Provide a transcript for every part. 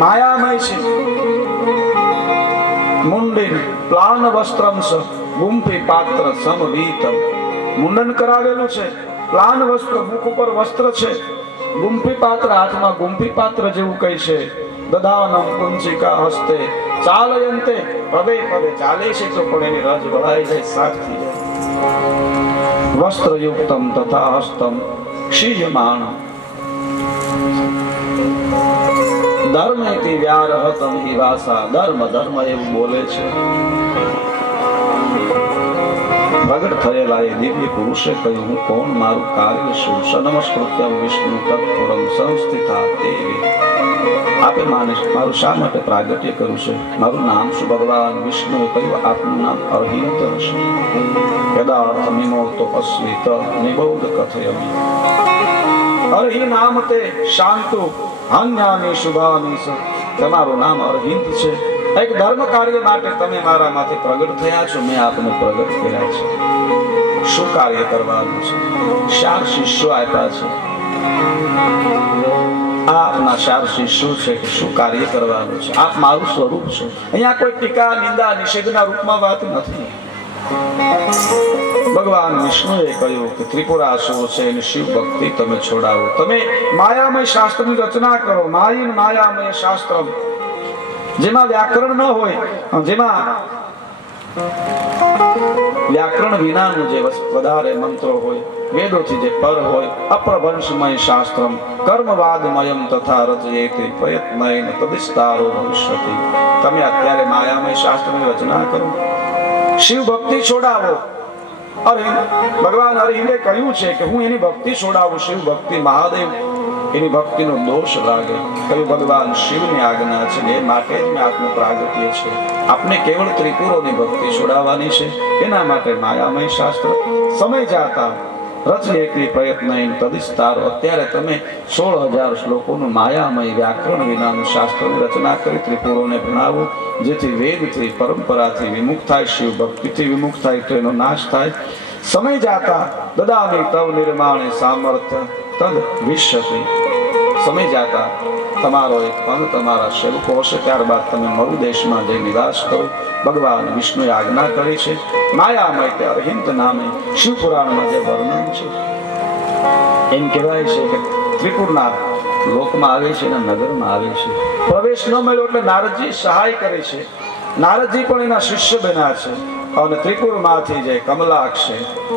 માયામય છે. મુંડિન પ્લાન વસ્ત્રમ સ ગુંફી પાત્ર સમવીતમ. મુંડન કરાવેલું છે, પ્લાન વસ્ત્ર મુખ ઉપર વસ્ત્ર છે, ગુંફી પાત્ર હાથમાં ગુંફી પાત્ર જેવું કઈ છે. દદાનમ કુંચિકા હસ્તે ચાલયંતે પદે પદે ચાલે છે તો પણ એની રજ વળાઈ જાય, સાફ થઈ જાય. વસ્ત્રયુક્તમ તથા હસ્તમ ક્ષીયમાણ ધર્મેતિ વ્યારહતમ હિ વાસા. ધર્મ ધર્મ એવું બોલે છે. પ્રગટ થયેલા એ દિવ્ય પુરુષે કહ્યું, હું કોણ, મારું કાર્ય શું? સનમસ્કૃત્યમ વિષ્ણુ તત્પરમ સંસ્થિતા દેવી. આપે માનસ મારું શા માટે પ્રાગટ્ય કર્યું છે? મારું નામ શું? ભગવાન વિષ્ણુએ કહ્યું, આપનું નામ અરહિંત હશે. યદાર્થ નિમોતો અસ્મિત નિબોધ કથયમિ. અરહિ નામ તે શાંતુ હન્યાની શુભાની સ. તમારું નામ અરહિંત છે. એક ધર્મ કાર્ય માટે તમે મારામાંથી પ્રગટ થયા છો. મેં આપને પ્રગટ કર્યા છે. શું કાર્ય કરવાનું છે? 4 શિષ્યો આપ્યા છે. આપના 4 શિષ્યો છે કે શું કાર્ય કરવાનું છે? આપ મારું સ્વરૂપ છો. અહીંયા કોઈ ટીકા નિંદા નિષેધના રૂપમાં વાત નથી. ભગવાન વિષ્ણુએ કહ્યું કે ત્રિપુરાસુરો છે એની શિવ ભક્તિ તમે છોડાવો. તમે માયામય શાસ્ત્રની રચના કરો. માયિન માયામય શાસ્ત્ર, જેમાં વ્યાકરણ ન હોય, જેમાં વ્યાકરણ વિનાનું જે વધારે મંત્રો હોય, વેદોથી જે પર હોય, અપ્રભંશમય શાસ્ત્રમ કર્મવાદમયમ તથા રચયેતિ પ્રયત્નૈન તદિસ્તારો ભવિષ્યતિ. તમે અત્યારે માયામય શાસ્ત્રની રચના કરો, શિવ ભક્તિ છોડાવો. ભગવાન હરિને કહ્યું છે કે હું એની ભક્તિ છોડાવું. શિવ ભક્તિ મહાદેવ એની ભક્તિનો દોષ લાગે. કહ્યું ભગવાન શિવની આજ્ઞા છે ને એ માટે જ મેં આપનું પ્રાગટ્ય છે. આપને કેવળ ત્રિપુરોની ભક્તિ છોડાવવાની છે. એના માટે માયામય શાસ્ત્ર સમય જાતા રચયેતિ પ્રયત્નૈન તદિસ્તારો. અત્યારે તમે 16,000 શ્લોકોનું માયામય વ્યાકરણ વિનાનું શાસ્ત્રની રચના કરી ત્રિપુરોને ભણાવો, જેથી વેદથી પરંપરાથી વિમુખ થાય, શિવ ભક્તિથી વિમુખ થાય, તેનો નાશ થાય. સમય જાતા દદામી તવ નિર્માણે સામર્થ્ય તદ વિશ્યતિ. સમય જાતા તમારો એક પંથ તમારા સેવકો હશે, ત્યારબાદ તમે મરુ દેશમાં જઈ નિવાસ કરો. ભગવાન વિષ્ણુએ આજ્ઞા કરી છે. માયામય તે અરહિંત નામે શિવ પુરાણમાં જે વર્ણન છે એમ કહેવાય છે કે ત્રિપુરના લોકમાં આવે છે અને નગરમાં આવે છે. પ્રવેશ ન મળ્યો એટલે નારદજી સહાય કરે છે. નારદજી પણ એના શિષ્ય બન્યા છે. અને ત્રિપુરમાંથી જે કમલાક્ષ છે,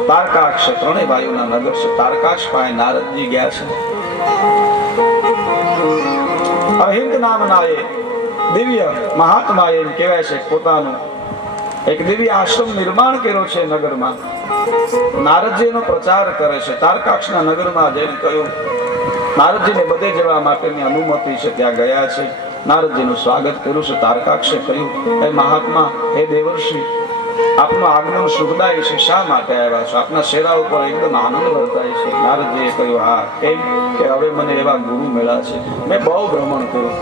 તારકાક્ષ છે, ત્રણેય ભાઈઓના નગર છે. તારકાક્ષ પાસે નારદજી ગયા છે. અરહિંત નામના એ દિવ્ય મહાત્મા એમ કહેવાય છે પોતાનું એક દિવ્ય આશ્રમ નિર્માણ કર્યો છે નગરમાં. નારદજી એનો પ્રચાર કરે છે. તારકાક્ષના નગરમાં જઈને કહ્યું, નારદજીને બધે જવા માટેની અનુમતિ છે. ત્યાં ગયા છે, નારદજીનું સ્વાગત કર્યું છે. તારકાક્ષે કહ્યું, હે મહાત્મા, હે દેવર્ષિ, આપનું આગમન સુખદાયી છે. શા માટે આવ્યા છો? આપના શેરા ઉપર એકદમ આનંદ વર્તાય છે. નારદજીએ કહ્યું, હા, કેમ કે હવે મને એવા ગુરુ મળ્યા છે. મેં બહુ ભ્રમણ કર્યું,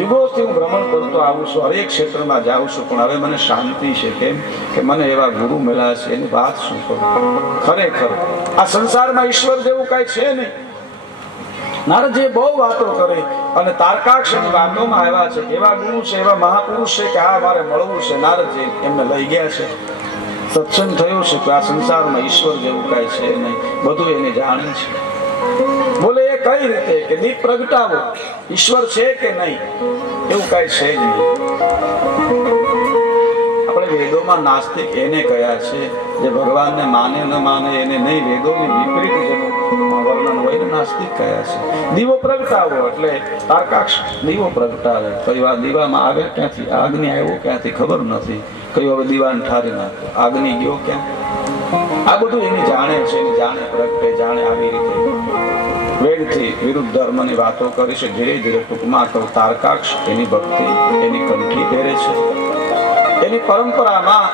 યુગોથી હું ભ્રમણ કરતો આવું છું, હરેક ક્ષેત્રમાં જાઉં છું, પણ હવે મને શાંતિ છે. કેમ કે મને એવા ગુરુ મળ્યા છે. એની વાત શું કરું? ખરેખર આ સંસારમાં ઈશ્વર જેવું કઈ છે નહીં. નારદજીએ બહુ વાતો કરી અને તારકાક્ષની વાતોમાં આવ્યા છે. એવા ગુરુ છે, એવા મહાપુરુષ છે કે આ મારે મળવું છે. નારદજી એમને લઈ ગયા છે. સત્સંગ થયો છે કે આ સંસારમાં ઈશ્વર જેવું કઈ છે નહીં, બધું એને જાણે છે. બોલે એ કઈ રીતે કે દીપ પ્રગટાવો, ઈશ્વર છે કે નહીં એવું કઈ છે જ નહીં. આપણે વેદોમાં નાસ્તિક એને કયા છે, જે ભગવાનને માને ન માને એને નહીં, વેદોની વિપરીત જેનું વર્ણન હોય ને નાસ્તિક કયા છે. દીવો પ્રગટાવો એટલે તારકાક્ષ દીવો પ્રગટાવે. કઈ આ દીવામાં આવે ક્યાંથી, અગ્નિ આવ્યો ક્યાંથી ખબર નથી. કયું હવે દીવાને ઠારી નાખો, અગ્નિ ગયો ક્યાં, આ બધું એની જાણે છે. એની જાણે પ્રગટે, જાણે આવી રીતે વેદથી વિરુદ્ધ ધર્મની વાતો કરી છે. ધીરે ધીરે ટૂંકમાં કહું, તારકાક્ષ એની ભક્તિ એની કંઠી પહેરે છે. એની પરંપરામાં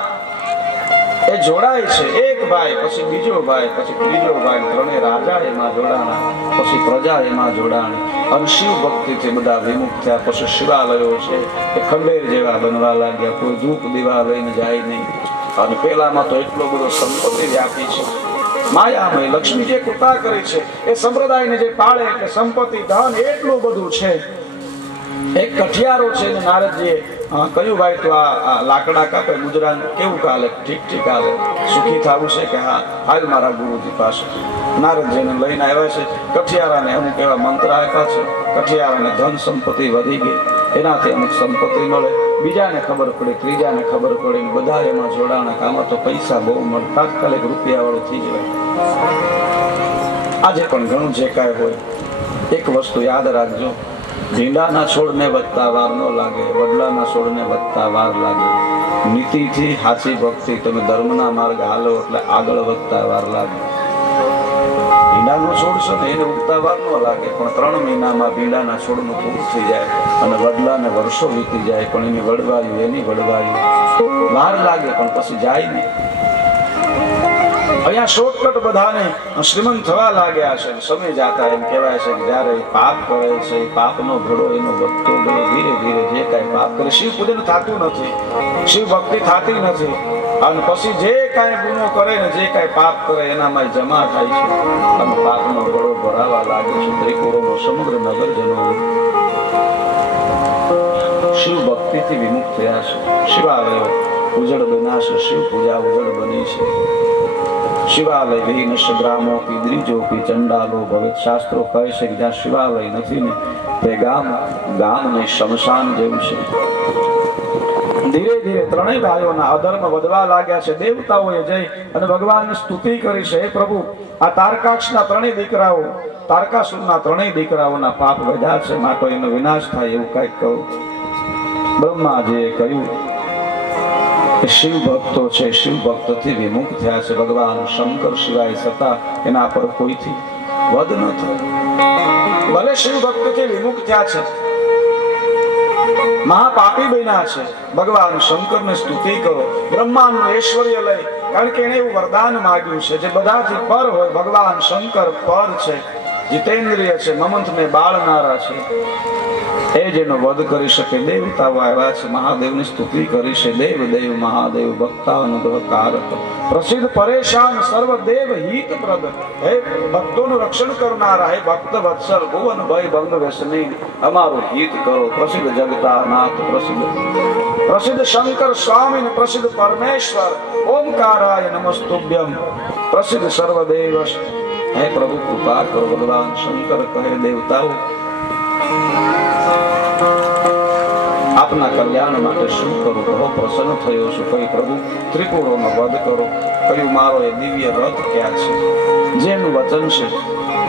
એ જોડાય છે. એક ભાઈ પછી બીજો ભાઈ પછી ત્રીજો ભાઈ, ત્રણે રાજા એમાં જોડાણા, પછી પ્રજા એમાં જોડાણી અને શિવ ભક્તિથી બધા વિમુખ થયા. પછી શિવાલયો છે એ ખંડેર જેવા બનવા લાગ્યા. કોઈ ધૂપ દીવા લઈને જાય નહીં. અને પેલામાં તો એટલો બધો સંપત્તિ વ્યાપી છે. માયામય લક્ષ્મી જે કૃપા કરી છે એ સંપ્રદાયને જે પાળે એટલે સંપત્તિ ધન એટલું બધું છે. એક કઠિયારો છે ને નારદજીએ કહ્યું ભાઈ તો આ લાકડા કાપે ગુજરાન કેવું કાલે ઠીક ઠીક હાલે સુખી થવું છે કે હા હાલ મારા ગુરુજી પાસે નારદજીને લઈને આવ્યા છે કઠિયારાને અમુક એવા મંત્ર આપ્યા છે કઠિયારાને ધન સંપત્તિ વધી ગઈ એનાથી અમુક સંપત્તિ મળે બીજાને ખબર પડે ત્રીજાને ખબર પડે બધા એમાં જોડાણા આમાં તો પૈસા બહુ મળે તાત્કાલિક રૂપિયા વાળું થઈ જાય આજે પણ ઘણું જે કાંઈ હોય એક વસ્તુ યાદ રાખજો ભીંડાના છોડને વધતા વાર ન લાગે વડલાના છોડને વધતા વાર લાગે નીતિથી સાચી ભક્તિ તમે ધર્મના માર્ગ હાલો એટલે આગળ વધતા વાર લાગે ભીંડાનો છોડ છે ને એને ઉગતા વાર ન લાગે પણ 3 મહિનામાં ભીંડાના છોડનું પૂરું થઈ જાય અને વડલાને વર્ષો વીતી જાય પણ એની વડવાયું વાર લાગે પણ પછી જાય નહીં અહીંયા શોર્ટકટ બધાને શ્રીમંત થવા લાગ્યા છે સમય જાતા એમ કહેવાય છે કે જ્યારે પાપ કરે છે પાપનો ઘડો એનો વધતો ગયો ધીરે ધીરે જે કાંઈ પાપ કરે શિવ પૂજન થતું નથી શિવ ભક્તિ થતી નથી અને પછી જે કાંઈ ગુનો કરે ને જે કાંઈ પાપ કરે એનામાં જમા થાય છે અને પાપનો ઘડો ભરાવા લાગે છે ત્રિપુરોનો સમગ્ર નગરજનો શિવ ભક્તિથી વિમુખ થયા છે શિવાલયો ઉજળ બન્યા છે શિવ પૂજા ઉજળ બની છે શિવાલય વિહીનશ ગ્રામોપી દ્વિજોપી ચંડાલો ભવેત શાસ્ત્રો કહે છે કે જ્યાં શિવાલય નથી ને તે ગામ ને શમશાન જેવું છે ધીરે ધીરે ત્રણેય ભાઈઓના અધર્મ વધવા લાગ્યા છે દેવતાઓએ જઈ અને ભગવાનની સ્તુતિ કરી છે હે પ્રભુ આ તારકાક્ષના ત્રણેય દીકરાઓ તારકાસુરના ત્રણેય દીકરાઓના પાપ વધ્યા છે માટે એનો વિનાશ થાય એવું કંઈક કહું બ્રહ્માજીએ કહ્યું શિવ ભક્તો છે શિવ ભક્તથી વિમુખ થયા છે ભગવાન શંકર સિવાય છતાં એના પર કોઈથી વધ ન થયો ભલે શિવ ભક્તથી વિમુખ થયા છે મહાપાપી બન્યા છે ભગવાન શંકરને સ્તુતિ કરો બ્રહ્માંડનું ઐશ્વર્ય લઈ કારણ કે એને એવું વરદાન માંગ્યું છે જે બધાથી પર હોય ભગવાન શંકર પર છે જીતેન્દ્રિય છે મમંથને બાળનારા છે એ જેનો વધ કરી શકે દેવતાઓ આવ્યા છે મહાદેવની સ્તુતિ કરી છે દેવ દેવ મહાદેવ ભક્તાનુગ્રહ કારક પ્રસિદ્ધ પરેશાન સર્વદેવ હિતપ્રદ હે ભક્તોનું રક્ષણ કરનારા હે ભક્ત વત્સલ ભુવન ભય ભંગ વ્યસની અમારું હિત કરો પ્રસિદ્ધ જગતાનાથ પ્રસિદ્ધ શંકર સ્વામી પ્રસિદ્ધ પરમેશ્વર ઓમકારાય નમસ્તુભ્યમ પ્રસિદ્ધ સર્વદેવ હે પ્રભુ કૃપા કરો ભગવાન શંકર કહે દેવતાઓ આપના કલ્યાણ માટે શું કરું કહો પ્રસન્ન થયો છું કઈ પ્રભુ ત્રિપુરોનો વધ કરો કયું મારો એ દિવ્ય રથ ક્યાં છે જેનું વચન છે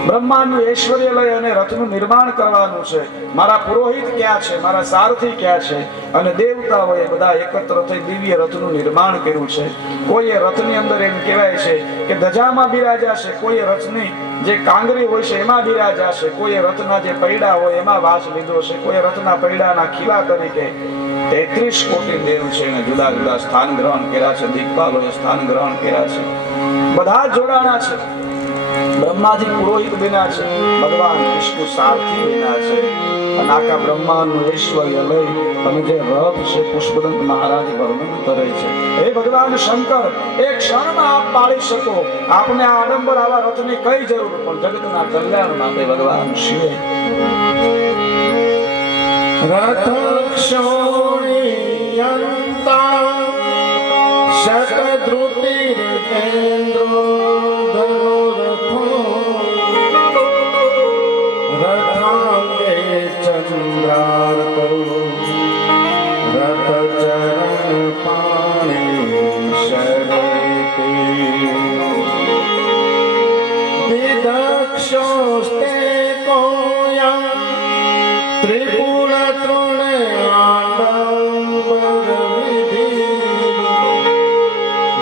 બ્રહ્માંડનું ઐશ્વર્ય લઈ અને રથનું નિર્માણ કરવાનું છે મારા પુરોહિત ક્યાં છે મારા સારથી ક્યાં છે અને દેવતાઓએ બધા એકત્ર થઈ દિવ્ય રથનું નિર્માણ કર્યું છે કોઈએ રથની અંદર એમ કહેવાય છે કે ધજામાં બિરાજ્યા છે કોઈએ રથની જે કાંગરી હોય છે એમાં બિરાજ્યા છે કોઈએ રથના જે પૈડા હોય એમાં વાસ લીધો છે કોઈ રથના પૈડાના ખીલા તરીકે 33 કોટી દેવ છે અને જુદા જુદા સ્થાન ગ્રહણ કર્યા છે દિગ્પાલોએ સ્થાન ગ્રહણ કર્યા છે બધા જોડાણા છે બ્રહ્માજી પુરોહિત બન્યા છે ભગવાન વિષ્ણુ સારથી બન્યા છે અને આખા બ્રહ્માંડનું ઐશ્વર્ય લઈ તમે જે રથ છે પુષ્પદંત મહારાજ વર્ણન કરે છે હે ભગવાન શંકર એક ક્ષણમાં આપ પાળી શકો આપને આ આડંબર આવા રથની કઈ જરૂર પણ જગતના કલ્યાણ માટે ભગવાન શિવે રથ ક્ષોણિયંતા શતદ્રુતિર્કેન્દ્રો ચંદ્રાર્કો રથચરણ પાણી શરેતિ વિદક્ષોસ્તે કોયં ત્રિપુર તૃણે આડંબર વિધિ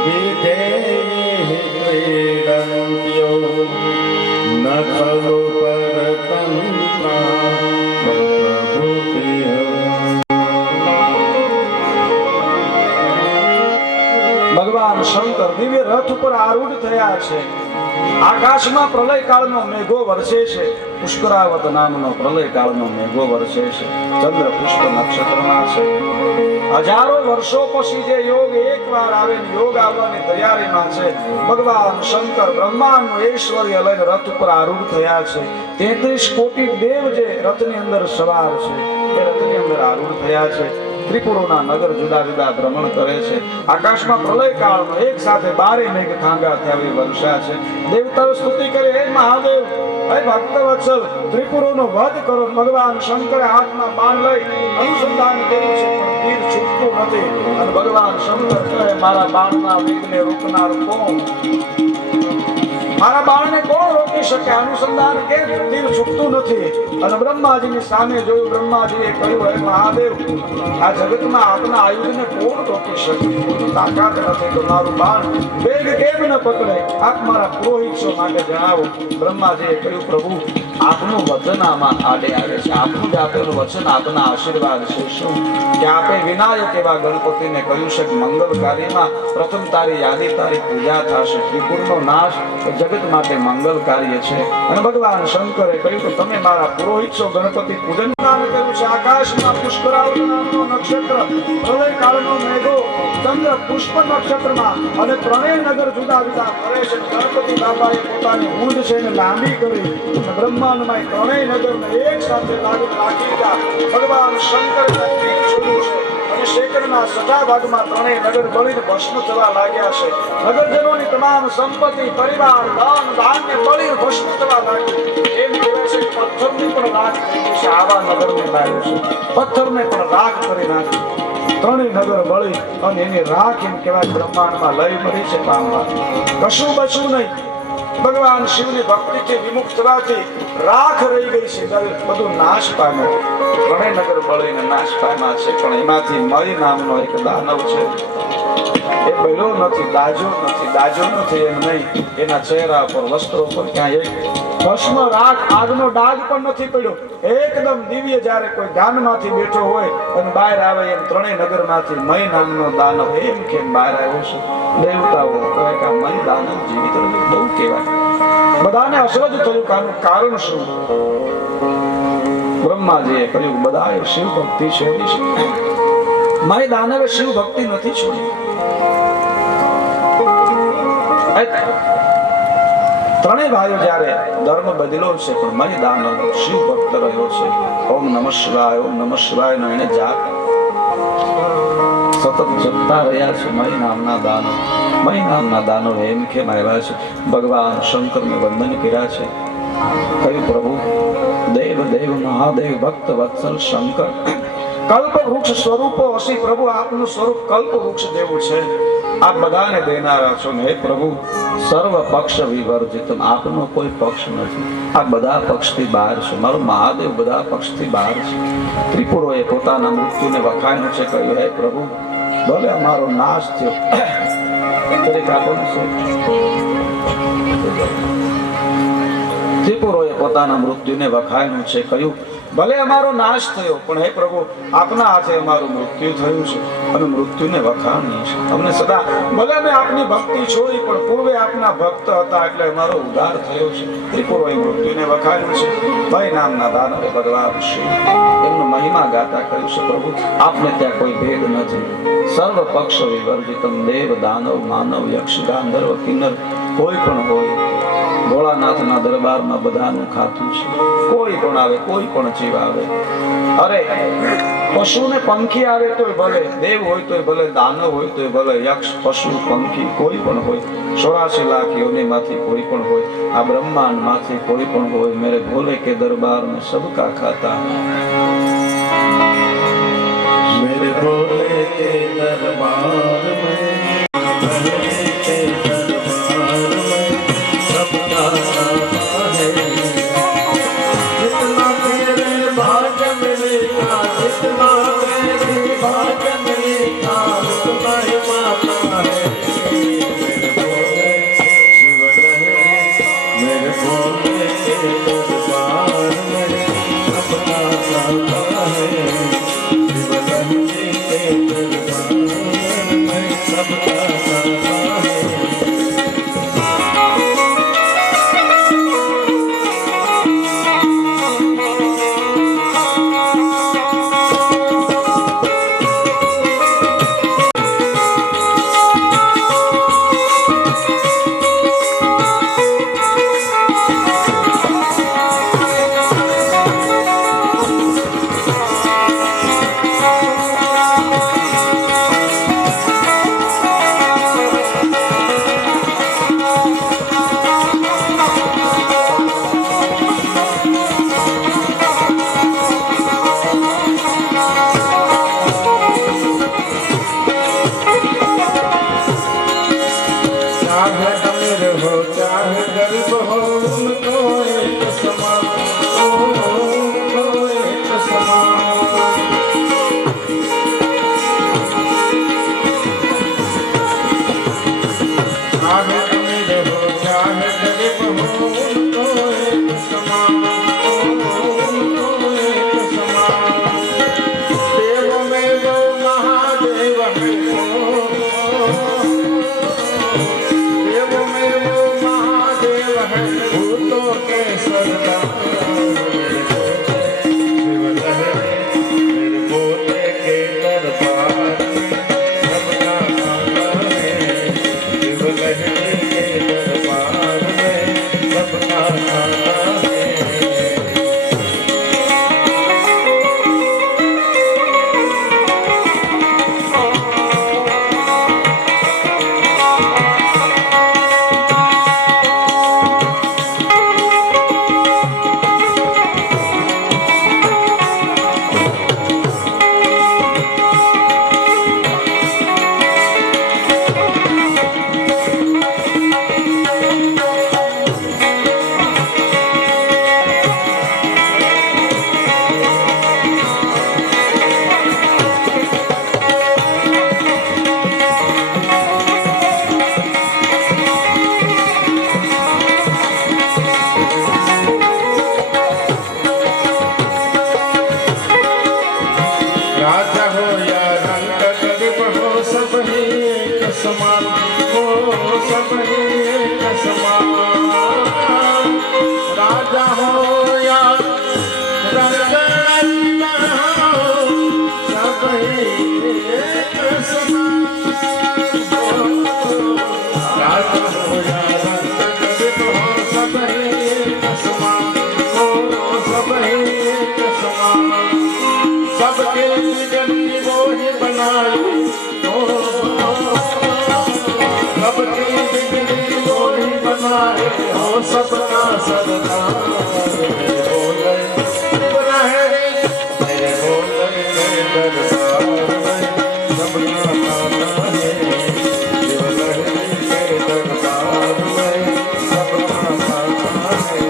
વિધેયે ક્રીડન્ત્યો ન ખલુ પરતંત્રા ભગવાન શંકર દિવ્ય રથ ઉપર આરૂઢ થયા છે આકાશમાં પ્રલય કાળનો મેઘો વરસે છે, પુષ્કરાવત નામનો પ્રલય કાળનો મેઘો વરસે છે, ચંદ્ર પુષ્પ નક્ષત્રમાં છે. હજારો વર્ષો પછી જે યોગ એકવાર આવે ને યોગ આવવાની તૈયારીમાં છે. ભગવાન શંકર બ્રહ્માંડનું ઐશ્વર્ય લઈને રથ ઉપર આરૂઢ થયા છે. 33 કોટી દેવ જે રથની અંદર સવાર છે એ રથની અંદર આરૂઢ થયા છે. ત્રિપુરોના નગર જુદા જુદા ભ્રમણ કરે છે. આકાશમાં પ્રલય કાળનો એક સાથે 12 મેઘ ખાંગા થયા વર્ષા છે. દેવતાઓ સ્તુતિ કરે, હે મહાદેવ, હે ભક્ત વત્સલ, ત્રિપુરોનો વધ કરો. ભગવાન શંકરે હાથમાં બાણ લઈ અનુસંધાન કર્યું છે પણ તીર છૂટતું નથી. અને ભગવાન શંકર કહે, મારા બાણના વેગને રોકનાર કોણ? મારા બાણને કોણ રોકી શકે? અનુસંધાન કે તીર છૂટતું નથી. અને બ્રહ્માજીની સામે જોયું. બ્રહ્માજીએ કહ્યું, હે મહાદેવ, આ જગતમાં આપના આયુધને કોણ રોકી શકે? કોઈની તાકાત નથી તો મારું બાણ વેગ કેમ ન પકડે? આપ મારા પુરોહિત છો, માટે જણાવો. બ્રહ્માજીએ કહ્યું, પ્રભુ, આપનું વચન આમાં આડે આવે છે. આપનું જ આપેલું વચન આપના આશીર્વાદ છે. શું કે આપે વિનાયક એવા ગણપતિને કહ્યું છે કે મંગલ કાર્યમાં પ્રથમ તારી યાદી, તારી પૂજા થશે. ત્રિપુરનો નાશ જગત માટે મંગલ કાર્ય છે. અને ભગવાન શંકરે કહ્યું કે તમે મારા પુરોહિત છો, ગણપતિ પૂજન કર્યું છે. આકાશમાં પુષ્કરાવત નામનો નક્ષત્ર, પ્રલય કાળનો મેઘો, ચંદ્ર પુષ્પ નક્ષત્રમાં, અને ત્રણેય નગર જુદા જુદા ફરે છે. ગણપતિ બાપાએ પોતાની ઊંડ છે એને લાંબી કરી બ્રહ્માંડમાં ત્રણેય નગરને એક સાથે લાગુ રાખી દીધા. ભગવાન શંકરે તીર છોડ્યું છે અને શેકરના સજા ભાગમાં ત્રણેય નગર બળીને ભસ્મ થવા લાગ્યા છે. નગરજનોની તમામ સંપત્તિ, પરિવાર, ધન, ધાન્ય બળીને ભસ્મ થવા લાગ્યું. એમ કહેવાય છે કે પથ્થરની પણ રાખ થઈ ગઈ છે. આવા નગરને લાવ્યો છે, પથ્થરને પણ રાખ કરી નાખી. ત્રણેય નગર બળી અને એની રાખ એમ કહેવાય બ્રહ્માંડમાં લઈ મળી છે પામવા. કશું બચવું નહીં. ભગવાન શિવની ભક્તિથી વિમુખ થવાથી રાખ રહી ગઈ છે, બધું નાશ પામ્યો. ત્રણેય નગર બળીને નાશ પામ્યા છે. પણ એમાંથી મય નામનો એક દાનવ છે. એ બળ્યો નથી, દાજો નથી. દાજો નથી એમ નહીં, એના ચહેરા પર, વસ્ત્રો પર ક્યાં એક ભસ્મ, રાખ, આગનો ડાઘ પણ નથી પડ્યો. એકદમ દિવ્ય. જ્યારે કોઈ ધ્યાનમાંથી બેઠો હોય અને બહાર આવે એમ ત્રણેય નગરમાંથી મય નામનો દાનવ એમ કેમ બહાર આવ્યો છે. દેવતાઓ કહે કે આ મય દાનવ જીવિત રહ્યું, બહુ કહેવાય. બધાને અસરજ થયું કે આનું કારણ શું? બ્રહ્માજીએ કહ્યું, બધાએ શિવ ભક્તિ છોડી છે. મય દાનવે શિવ ભક્તિ નથી છોડી. ત્રણેય ભાઈઓ જ્યારે ધર્મ બદલ્યો છે પણ મય દાનવ શિવ ભક્ત રહ્યો છે. ઓમ નમઃ શિવાય, ઓમ નમઃ શિવાય નો એને જાપ સતત જપતા રહ્યા છે. મય નામના દાનવ, મય નામના દાનવ એમ કેમ આવ્યા છે? ભગવાન શંકરને વંદન કર્યા છે. કહ્યું, પ્રભુ, દેવ દેવ મહાદેવ ભક્ત વત્સલ શંકર, કલ્પ વૃક્ષ સ્વરૂપો હસી. પ્રભુ, આપનું સ્વરૂપ કલ્પ વૃક્ષ જેવું છે. આપ બધાને દેનારા છો ને. હે પ્રભુ, સર્વ પક્ષ વિવર્જિત, આપનો કોઈ પક્ષ નથી. આ બધા પક્ષથી બહાર છે. મારો મહાદેવ બધા પક્ષથી બહાર છે. ત્રિપુરોએ પોતાના મૃત્યુને વખાણ્યું છે. કહ્યું, હે પ્રભુ, ભલે અમારો નાશ થયો. ત્રિપુરોએ પોતાના મૃત્યુને વખાણ્યું છે. કહ્યું, ભલે અમારો નાશ થયો પણ હે પ્રભુ, આપના હાથે અમારું મૃત્યુ થયું છે અને મૃત્યુને વખાણીએ છે. અમને સદા, ભલે અમે આપની ભક્તિ છોડી પણ પૂર્વે આપના ભક્ત હતા એટલે અમારો ઉદ્ધાર થયો છે. ત્રિપુરોએ મૃત્યુને વખાણ્યું છે. ભય નામના દાનવે ભગવાન શિવ એમનો મહિમા ગાતા કહ્યું છે, પ્રભુ, આપને ત્યાં કોઈ ભેદ નથી. સર્વ પક્ષ વિવર્જિતમ, દેવ, દાનવ, માનવ, યક્ષ, ગાંધર્વ, કિન્નર, કોઈ પણ હોય, ભોળાનાથના દરબારમાં બધાનું ખાતું છે. કોઈ પણ આવે, કોઈ પણ જીવ આવે. અરે પશુ ને પંખી આવે તોય ભલે, દેવ હોય તોય ભલે, દાનવ હોય તોય ભલે, યક્ષ, પશુ, પંખી કોઈ પણ હોય, 84 લાખ યોનિમાંથી કોઈ પણ હોય, આ બ્રહ્માંડ માંથી કોઈ પણ હોય, મેરે ભોલે કે દરબાર में सबका खाता, मेरे भोले के दरबार में सबके बिगड़ी वो ही बनाए सबके बिगड़ी वो ही बनाए हो सबका सरदार बोले रहे मेरे बोले दरबार में सबका खाता है मेरे दरबार में सबका खाता है।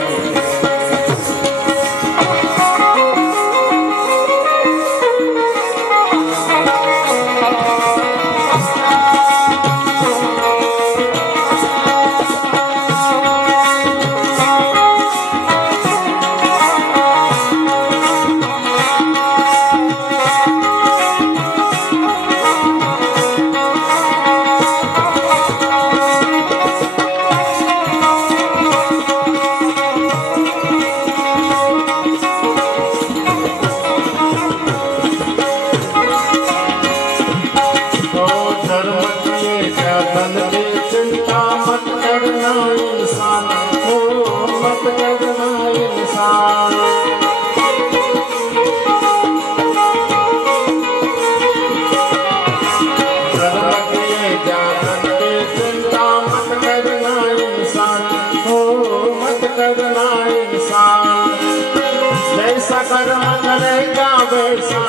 जैसा कर्म करेगा वैसा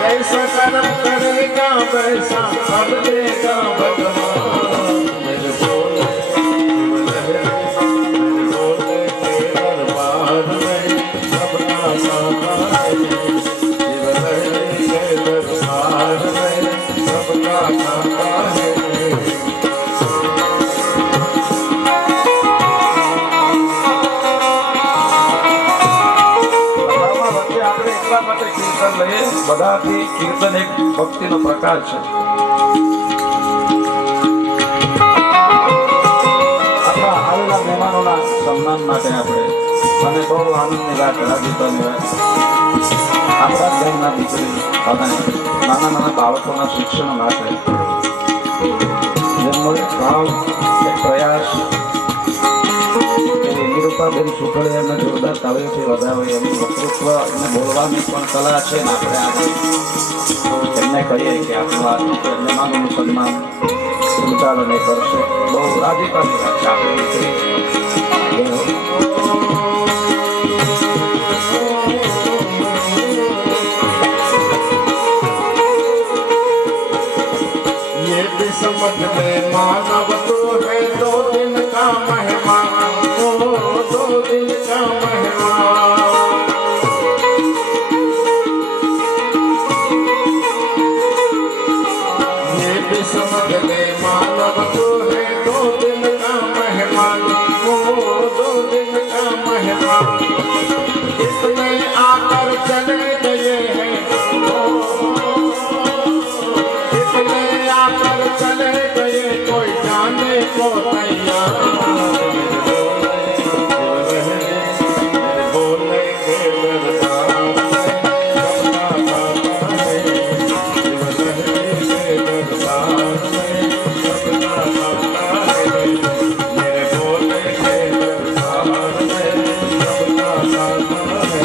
जैसा कर्म करेगा वैसा फल देगा भगवान। मेरे बोले के दरबार में सबका साथ है के दरबार में सबका खाता है। બધાથી કીર્તન એક ભક્તિનો પ્રકાર છે. આપણા આવેલા મહેમાનોના સન્માન માટે આપણે અને બહુ આનંદની વાત રાજીપાની વાત આપણા ઘરના દીકરી અને નાના નાના બાળકોના શિક્ષણ માટે જેમનો એક ભાવ એક પ્રયાસ નિરૂપાબેન સુખડે એમને જોરદાર કાવ્યથી વધાવે એમનું વક્તૃત્વ એમને બોલવાની પણ કલા છે ને આપણે આજે એમને કહીએ કે આપણું આ મહેમાનોનું સન્માન સંચાલન એ કરશે. બહુ રાજીપાની વાત છે આપણી દીકરી. ये भी समझ ले मानव तो है 2 दिन का मेहमान 2 दिन का मेहमान। ये भी समझ ले मानव तो है 2 दिन का मेहमान 2 दिन का मेहमान। इसमें आकर चले गए हैं आकर चले गए कोई जाने को तैयार। बोले के दरबार में सबका खाता है के दरबार में सबका खाता है। मेरे बोले के दरबार में सबका खाता है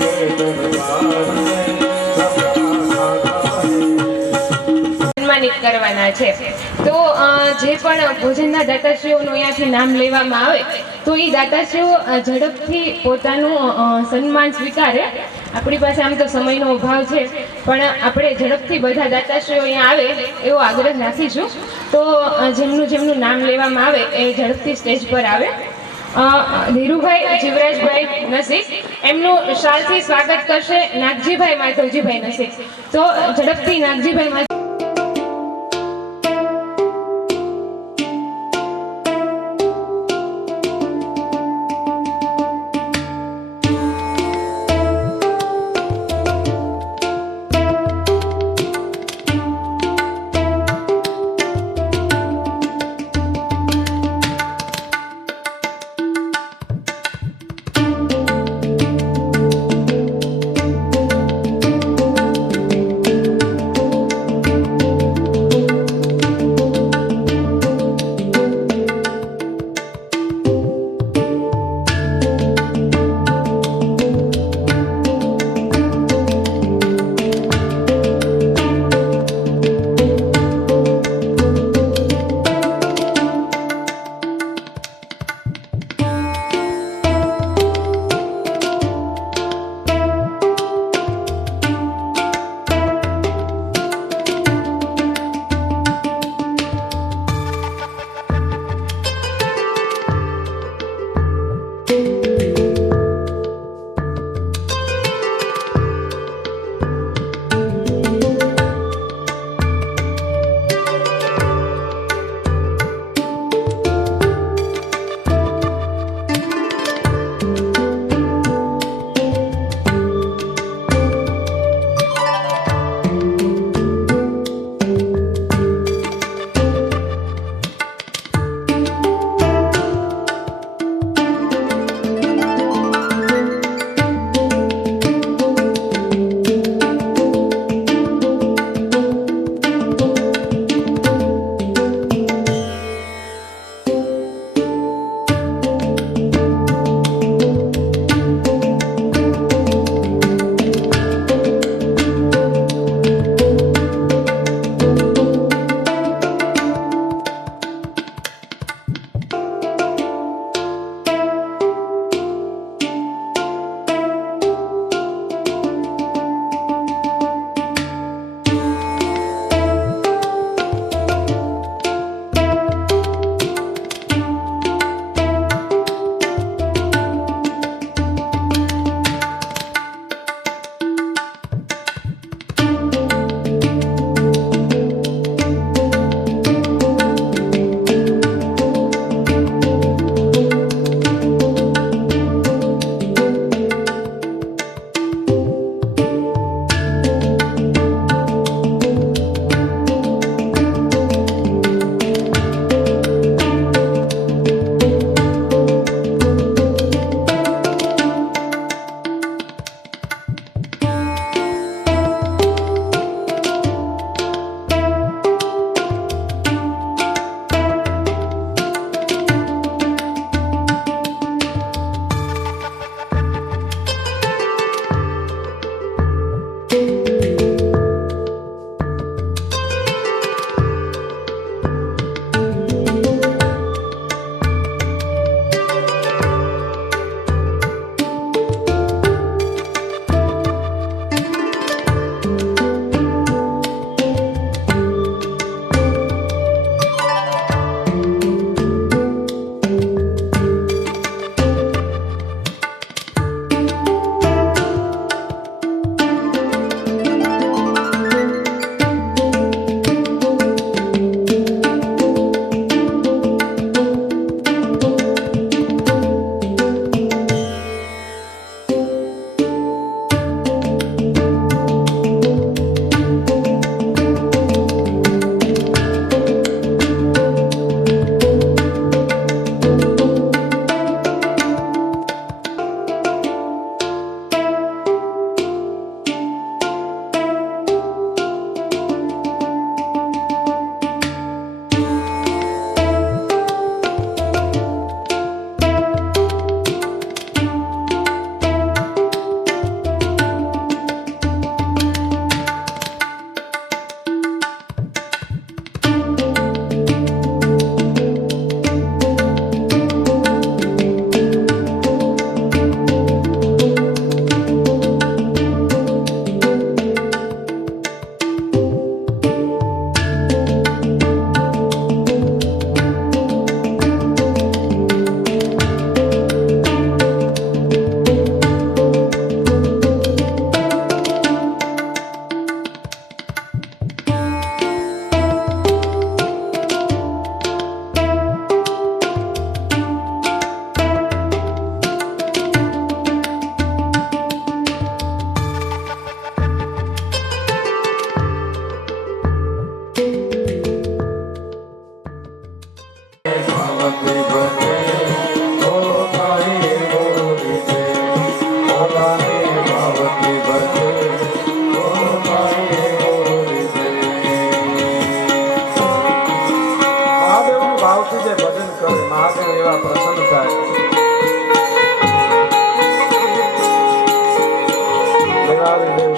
के दरबार में सबका खाता है। સન્માનિત કરવાના છે. તો જે પણ ભોજનના દાતાશ્રીઓનું અહીંયાથી નામ લેવામાં આવે તો એ દાતાશ્રીઓ ઝડપથી પોતાનું સન્માન સ્વીકારે. આપણી પાસે આમ તો સમયનો અભાવ છે પણ આપણે ઝડપથી બધા દાતાશ્રીઓ અહીંયા આવે એવો આગ્રહ રાખીશું. તો જેમનું નામ લેવામાં આવે એ ઝડપથી સ્ટેજ પર આવે. ધીરુભાઈ જીવરાજભાઈ નસીક એમનું શાલથી સ્વાગત કરશે નાગજીભાઈ માધવજીભાઈ નસીક. તો ઝડપથી નાગજીભાઈ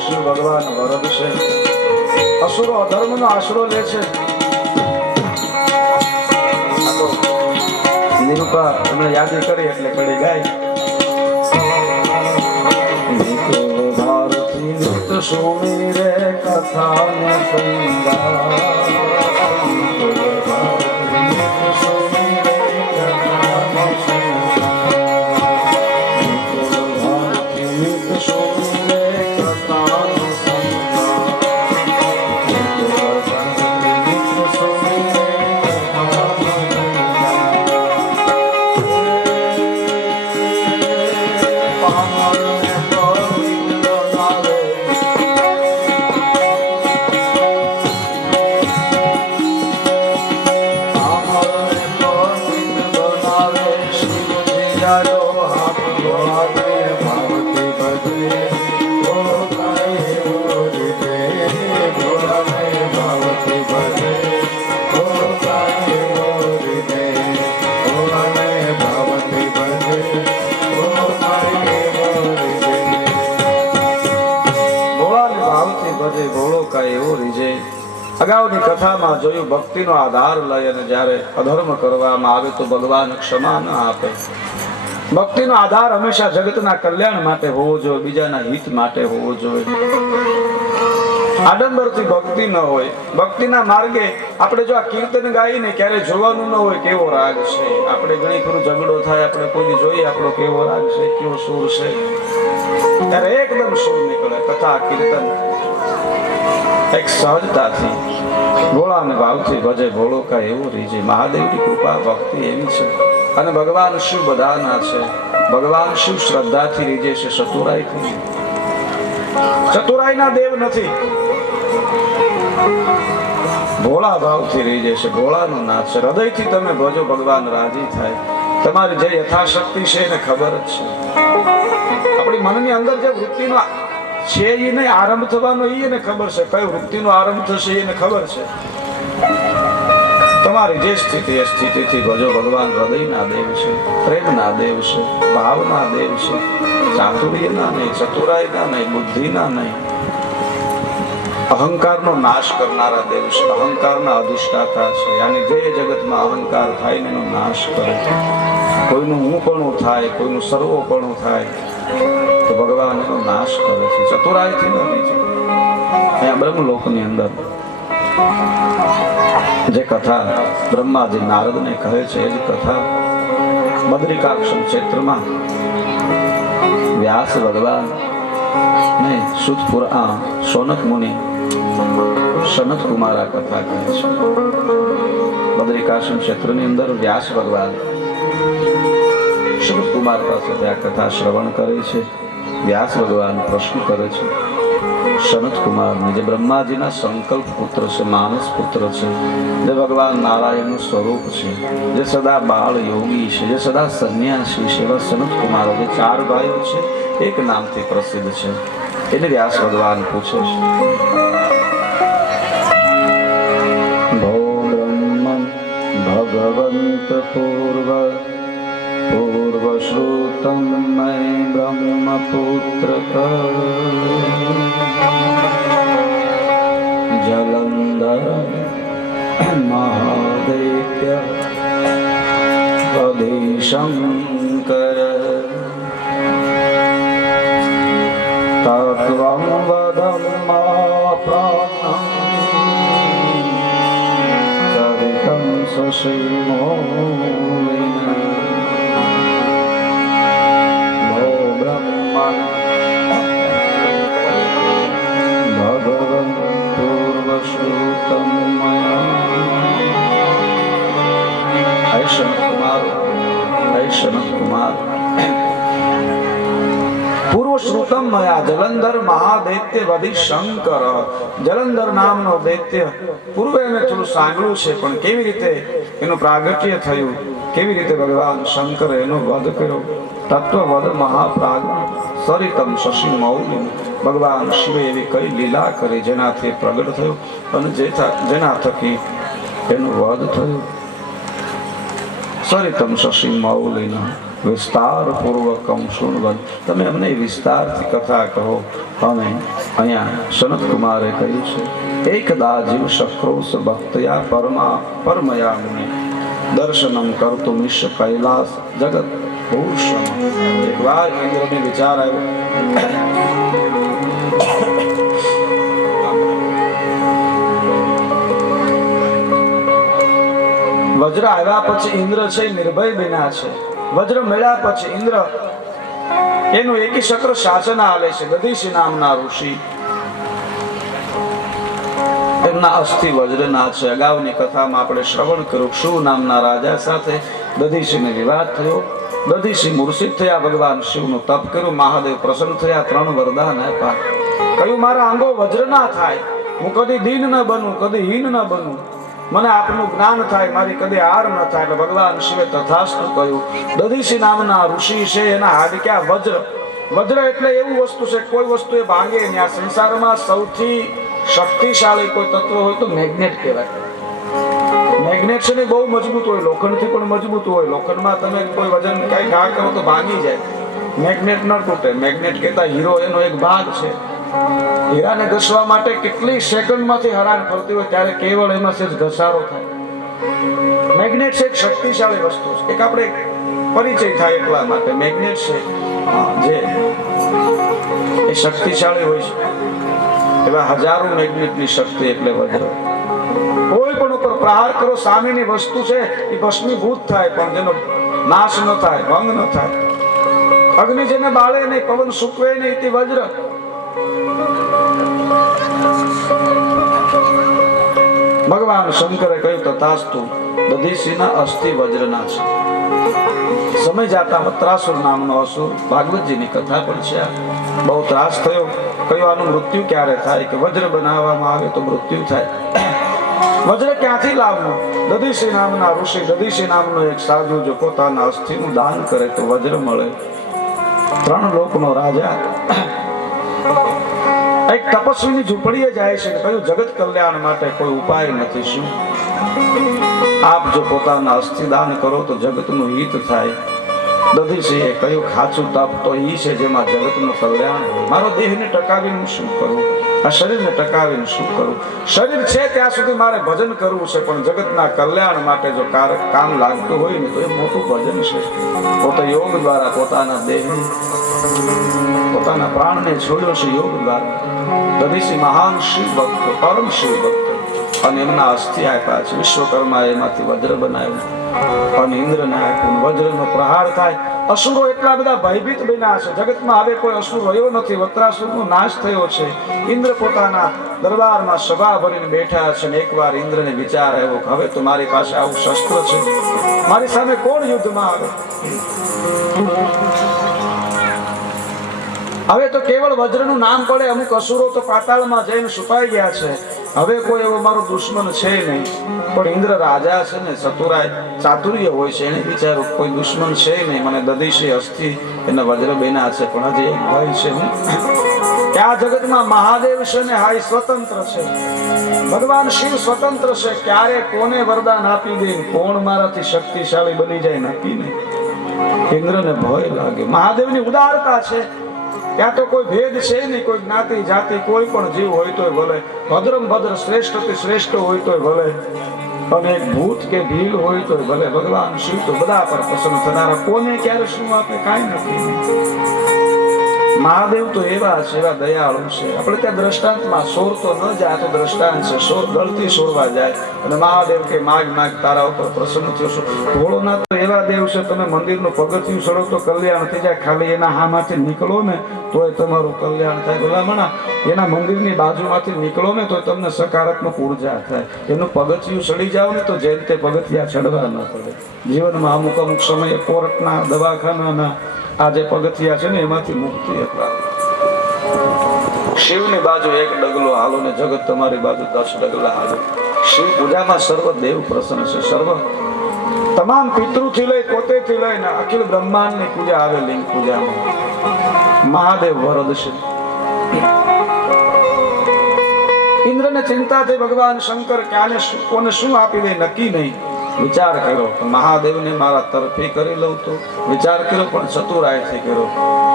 શિવ ભગવાન વરદ છે. અસુરો અધર્મનો આશરો લે છે. આ તો નિરૂપા તમે યાદી કરી એટલે કડી ગાય. ભારતી નિત સુમીરે કથા ને અગાઉની કથામાં જોયું ભક્તિનો આધાર લઈ અને જ્યારે અધર્મ કરવામાં આવે તો ભગવાન ક્ષમા ન આપે. ભક્તિનો આધાર હંમેશા જગતના કલ્યાણ માટે હોવો જોઈએ, બીજાના હિત માટે હોવો જોઈએ. આડંબરથી ભક્તિ ન હોય. ભક્તિના માર્ગે આપણે જો આ કીર્તન ગાઈને ક્યારે જોવાનું ન હોય કેવો રાગ છે. આપણે ઘણી ખરું ઝઘડો થાય, આપણે કોઈ જોઈએ આપણો કેવો રાગ છે, કેવો સુર છે, ત્યારે એકદમ સુર નીકળે. કથા કીર્તન એક સહજતાથી ભોળા અને ભાવથી ભજે ભોળો કા એવું રીજે. મહાદેવની કૃપા ભક્તિ એવી છે. અને ભગવાન શિવ બધાના છે. ભગવાન શિવ શ્રદ્ધાથી રીજે છે, ચતુરાઈથી. ચતુરાઈના દેવ નથી, ભોળા ભાવથી રીજે છે. ભોળાનો નાથ છે. હૃદયથી તમે ભજો, ભગવાન રાજી થાય. તમારી જે યથાશક્તિ છે એને ખબર જ છે. આપણી મનની અંદર જે વૃત્તિનો છે એને આરંભ થવાનો એને ખબર છે. કઈ વૃત્તિનો આરંભ થશે એને ખબર છે. તમારી જે સ્થિતિ એ સ્થિતિથી ભજો. ભગવાન હૃદયના દેવ છે, પ્રેમના દેવ છે, ભાવના દેવ છે. ચાતુર્યના નહીં, ચતુરાઈના નહીં, બુદ્ધિના નહીં. અહંકારનો નાશ કરનારા દેવ છે. અહંકારના અધિષ્ઠાતા છે. યાની જે જગતમાં અહંકાર થાય એનો નાશ કરે. કોઈનું હુંપણું થાય, કોઈનું સર્વોપણું થાય તો ભગવાન એનો નાશ કરે છે. ચતુરાઈથી નથી. અહીંયા બ્રહ્મલોકની અંદર જે કથા બ્રહ્માજી નારદને કહે છે એ જ કથા બદ્રિકાશ્રમ ક્ષેત્રમાં વ્યાસ ભગવાન ને સુતપુરા સોનક મુનિ સનત કુમાર આ કથા કહે છે. બદ્રિકાશ્રમ ક્ષેત્રની અંદર વ્યાસ ભગવાન સનત કુમાર પાસે આ કથા શ્રવણ કરે છે. વ્યાસ ભગવાન પ્રશ્ન કરે છે સનત કુમારને, જે બ્રહ્માજીના સંકલ્પ પુત્ર છે, માનસ પુત્ર છે, જે ભગવાન નારાયણનું સ્વરૂપ છે, જે સદા બાળ યોગી છે, જે સદા સંન્યાસી છે, એવા સનત કુમારો જે 4 ભાઈઓ છે એક નામથી પ્રસિદ્ધ છે. એને વ્યાસ ભગવાન પૂછે છે ભો બ્રહ્મ ભગવંત પૂર્વ પૂર્વશ્રુતમ મય બ્રહ્મપુત્ર જલંધર મહાદૈત્ય અધિશંકર તત્વં વદમ્માપ્રાણં સરિतं સુષીમોલિન ભો બ્રહ્મણ ભગવન પૂર્વશ્રુતમ મયા. હે સનત કુમાર, પૂર્વશ્રુતમ મયા જલંધર મહાદૈત્ય વધિશંકર. જલંધર નામનો દૈત્ય પૂર્વે મેં થોડું સાંભળ્યું છે, પણ કેવી રીતે એનું પ્રાગટ્ય થયું, કેવી રીતે ભગવાન શંકરે એનો વધ કર્યો. તત્વવદ મહાપ્રાજ્ઞ સરિતમ શશી મૌલિ. ભગવાન શિવે એવી કઈ લીલા કરી જેનાથી પ્રગટ થયું અને જેના થકી એનું વધ થયું. સરિતમ શશી મૌલિ. વિસ્તાર પૂર્વકમ શૃણવન, તમે અમને વિસ્તારથી કથા કહો. અને અહીંયા સનત કુમારે કહ્યું છે એકદા જીવ શક્રોસ ભક્તયા પરમયા મુનિ દર્શનમ કરતું મિશ કૈલાસ જગત ભૂષણ. એક વાર ઇન્દ્રને વિચાર આવ્યો, વજ્ર આવ્યા પછી ઇન્દ્ર છે નિર્ભય બન્યા છે. વજ્ર મળ્યા પછી ઇન્દ્ર એનું એકી ચક્ર શાસન આલે છે. દધીશી નામના ઋષિ, એમના અસ્થિ વજ્રના છે. અગાઉની કથામાં આપણે શ્રવણ કર્યું, શિવ નામના રાજા સાથે દધીશીને વિવાદ થયો. દધીશી મૂર્છિત થયા, ભગવાન શિવનું તપ કર્યું, મહાદેવ પ્રસન્ન થયા, 3 વરદાન આપ્યા. કહ્યું મારા અંગો વજ્ર ના થાય, હું કદી દીન ન બનું, કદી હીન ન બનું, મને આપનું જ્ઞાન થાય, મારી કદી હાર ન થાય. એટલે ભગવાન શિવે તથાસ્તુ કહ્યું. દધીશી નામના ઋષિ છે, એના હાડક્યા વજ્ર. વજ્ર એટલે એવું વસ્તુ છે, કોઈ વસ્તુ એ ભાંગે નહીં. આ સંસારમાં સૌથી શક્તિશાળી કોઈ તત્વ હોય તો મેગ્નેટ કહેવાય. મેગ્નેટ છે ને બહુ મજબૂત હોય, લોખંડથી પણ મજબૂત હોય. લોખંડમાં તમે કોઈ વજન કઈ ઘા કરો તો ભાંગી જાય, મેગ્નેટ ન તૂટે. મેગ્નેટ કહેતા હીરો એનો એક ભાગ છે. હીરાને ઘસવા માટે કેટલી સેકન્ડમાંથી હરાન ફરતી હોય ત્યારે કેવળ એમાં સેજ ઘસારો થાય. મેગ્નેટ છે એક શક્તિશાળી વસ્તુ છે. એક આપણે પરિચય થાય એટલા માટે મેગ્નેટ છે જે એ શક્તિશાળી હોય છે. એવા હજારો મેગ્નેટની શક્તિ એટલે વજ્ર. કોઈ પણ ઉપર પ્રહાર કરો, સામેની વસ્તુ છે એ ભસ્મીભૂત થાય, પણ જેનો નાશ ન થાય, ભંગ ન થાય. અગ્નિ જેને બાળે નહીં, પવન સૂકવે નહીં, તે વજ્ર. ભગવાન શંકરે કહ્યું તથાસ્તુ. દધીશીના અસ્થિ વજ્રના છે. સમય જાતા વત્રાસુર નામનો અસુર, ભાગવતજીની કથા પણ છે. બહુ ત્રાસ થયો. કહ્યું આનું મૃત્યુ ક્યારે થાય? કે વજ્ર બનાવવામાં આવે તો મૃત્યુ થાય. વજ્ર ક્યાંથી લાવવું? દધીશી નામના ઋષિ, દધીશી નામનો એક સાધુ જો પોતાના અસ્થિનું દાન કરે તો વજ્ર મળે. 3 લોકનો રાજા એક તપસ્વીની ઝૂંપડીએ જાય છે. કહ્યું જગત કલ્યાણ માટે કોઈ ઉપાય નથી, શું આપ જો પોતાના અસ્થિ દાન કરો તો જગતનું હિત થાય. દધીશીએ કહ્યું ખાચું તપ તો ઈ છે જેમાં જગતનું કલ્યાણ હોય. મારો દેહને ટકાવીને શું કરું? આ શરીરને ટકાવીને શું કરું? શરીર છે ત્યાં સુધી મારે ભજન કરવું છે, પણ જગતના કલ્યાણ માટે જો કામ લાગતું હોય ને તો એ મોટું ભજન છે. પોતે યોગ દ્વારા પોતાના દેહને, પોતાના પ્રાણને છોડ્યો છે યોગ દ્વારા. દધીશી મહાન શિવ ભક્ત, પરમ શિવ ભક્ત, અને એમના અસ્થિ આપ્યા છે. વિશ્વકર્મા એમાંથી વજ્ર બનાવ્યું અને ઇન્દ્રને આપ્યું. વજ્રનો પ્રહાર થાય. અસુરો એટલા બધા ભયભીત બન્યા છે. જગતમાં હવે કોઈ અસુર રહ્યો નથી. વત્રાસુરનો નાશ થયો છે. ઇન્દ્ર પોતાના દરબારમાં સભા ભરીને બેઠા છે. એકવાર ઇન્દ્રને વિચાર આવ્યો કે હવે તો મારી પાસે આવું શસ્ત્ર છે, મારી સામે કોણ યુદ્ધમાં આવે? હવે તો કેવળ વજ્રનું નામ પડે. અમુક અસુરો તો પાતાળમાં જઈને છુપાઈ ગયા છે. હવે કોઈ એવો મારો દુશ્મન છે નહીં. પણ ઇન્દ્ર રાજા છે ને, ચતુરાય ચાતુર્ય હોય છે. એને વિચારો કોઈ દુશ્મન છે નહીં. મને દધીશી અસ્થિ એને વજ્ર બેના છે, પણ હજી એક ભય છે. હું કે આ જગતમાં મહાદેવ છે ને હાઈ સ્વતંત્ર છે. ભગવાન શિવ સ્વતંત્ર છે. ક્યારે કોને વરદાન આપી દે, કોણ મારાથી શક્તિશાળી બની જાય નક્કી નહીં. ઇન્દ્રને ભય લાગે. મહાદેવની ઉદારતા છે. ત્યાં તો કોઈ ભેદ છે નહીં. કોઈ જ્ઞાતિ જાતિ કોઈ પણ જીવ હોય તોય ભલે, ભદ્રમ ભદ્ર શ્રેષ્ઠથી શ્રેષ્ઠ હોય તોય ભલે, અને એક ભૂત કે ભીલ હોય તોય ભલે. ભગવાન શિવ તો બધા પર પસંદ થનારા. કોને ક્યારે શું આપે કાંઈ નથી. મહાદેવ તો એવા છે, એવા દયાળુ છે. આપણે ત્યાં દ્રષ્ટાંતમાં સોર તો ન જાય, તો દ્રષ્ટાંત છે. સોર ગળતી સોરવા જાય અને મહાદેવ કે માગ માગ તારા ઉપર પ્રસન્ન થયો છું. ભોળોનાથ તો એવા દેવ છે, તમે મંદિરનું પગથિયું સડો તો કલ્યાણ થઈ જાય. ખાલી એના હામાંથી નીકળો ને તોય તમારું કલ્યાણ થાય. ભલામણા એના મંદિરની બાજુમાંથી નીકળો ને તો તમને સકારાત્મક ઉર્જા થાય. એનું પગથિયું સડી જાવ ને તો જેમ તે પગથિયા ચડવા ન પડે. જીવનમાં અમુક અમુક સમયે કોર્ટના, દવાખાનાના આ જે પગથિયા છે ને એમાંથી મુક્તિ અપાવે. શિવની બાજુ 1 ડગલો હાલો ને જગત તમારી બાજુ 10 ડગલા હાલો. શિવ પૂજામાં સર્વ દેવ પ્રસન્ન છે. સર્વ તમામ પિતૃથી લઈ પોતેથી લઈને અખિલ બ્રહ્માંડની પૂજા આવે લિંગ પૂજામાં. મહાદેવ વરદ છે. ઇન્દ્રને ચિંતા થઈ. ભગવાન શંકર ક્યાંને કોને શું આપી દે નક્કી નહીં. વિચાર કર્યો કે મહાદેવને મારા તરફી કરી લઉં તો વિચાર કર્યો, પણ ચતુરાઈથી કર્યો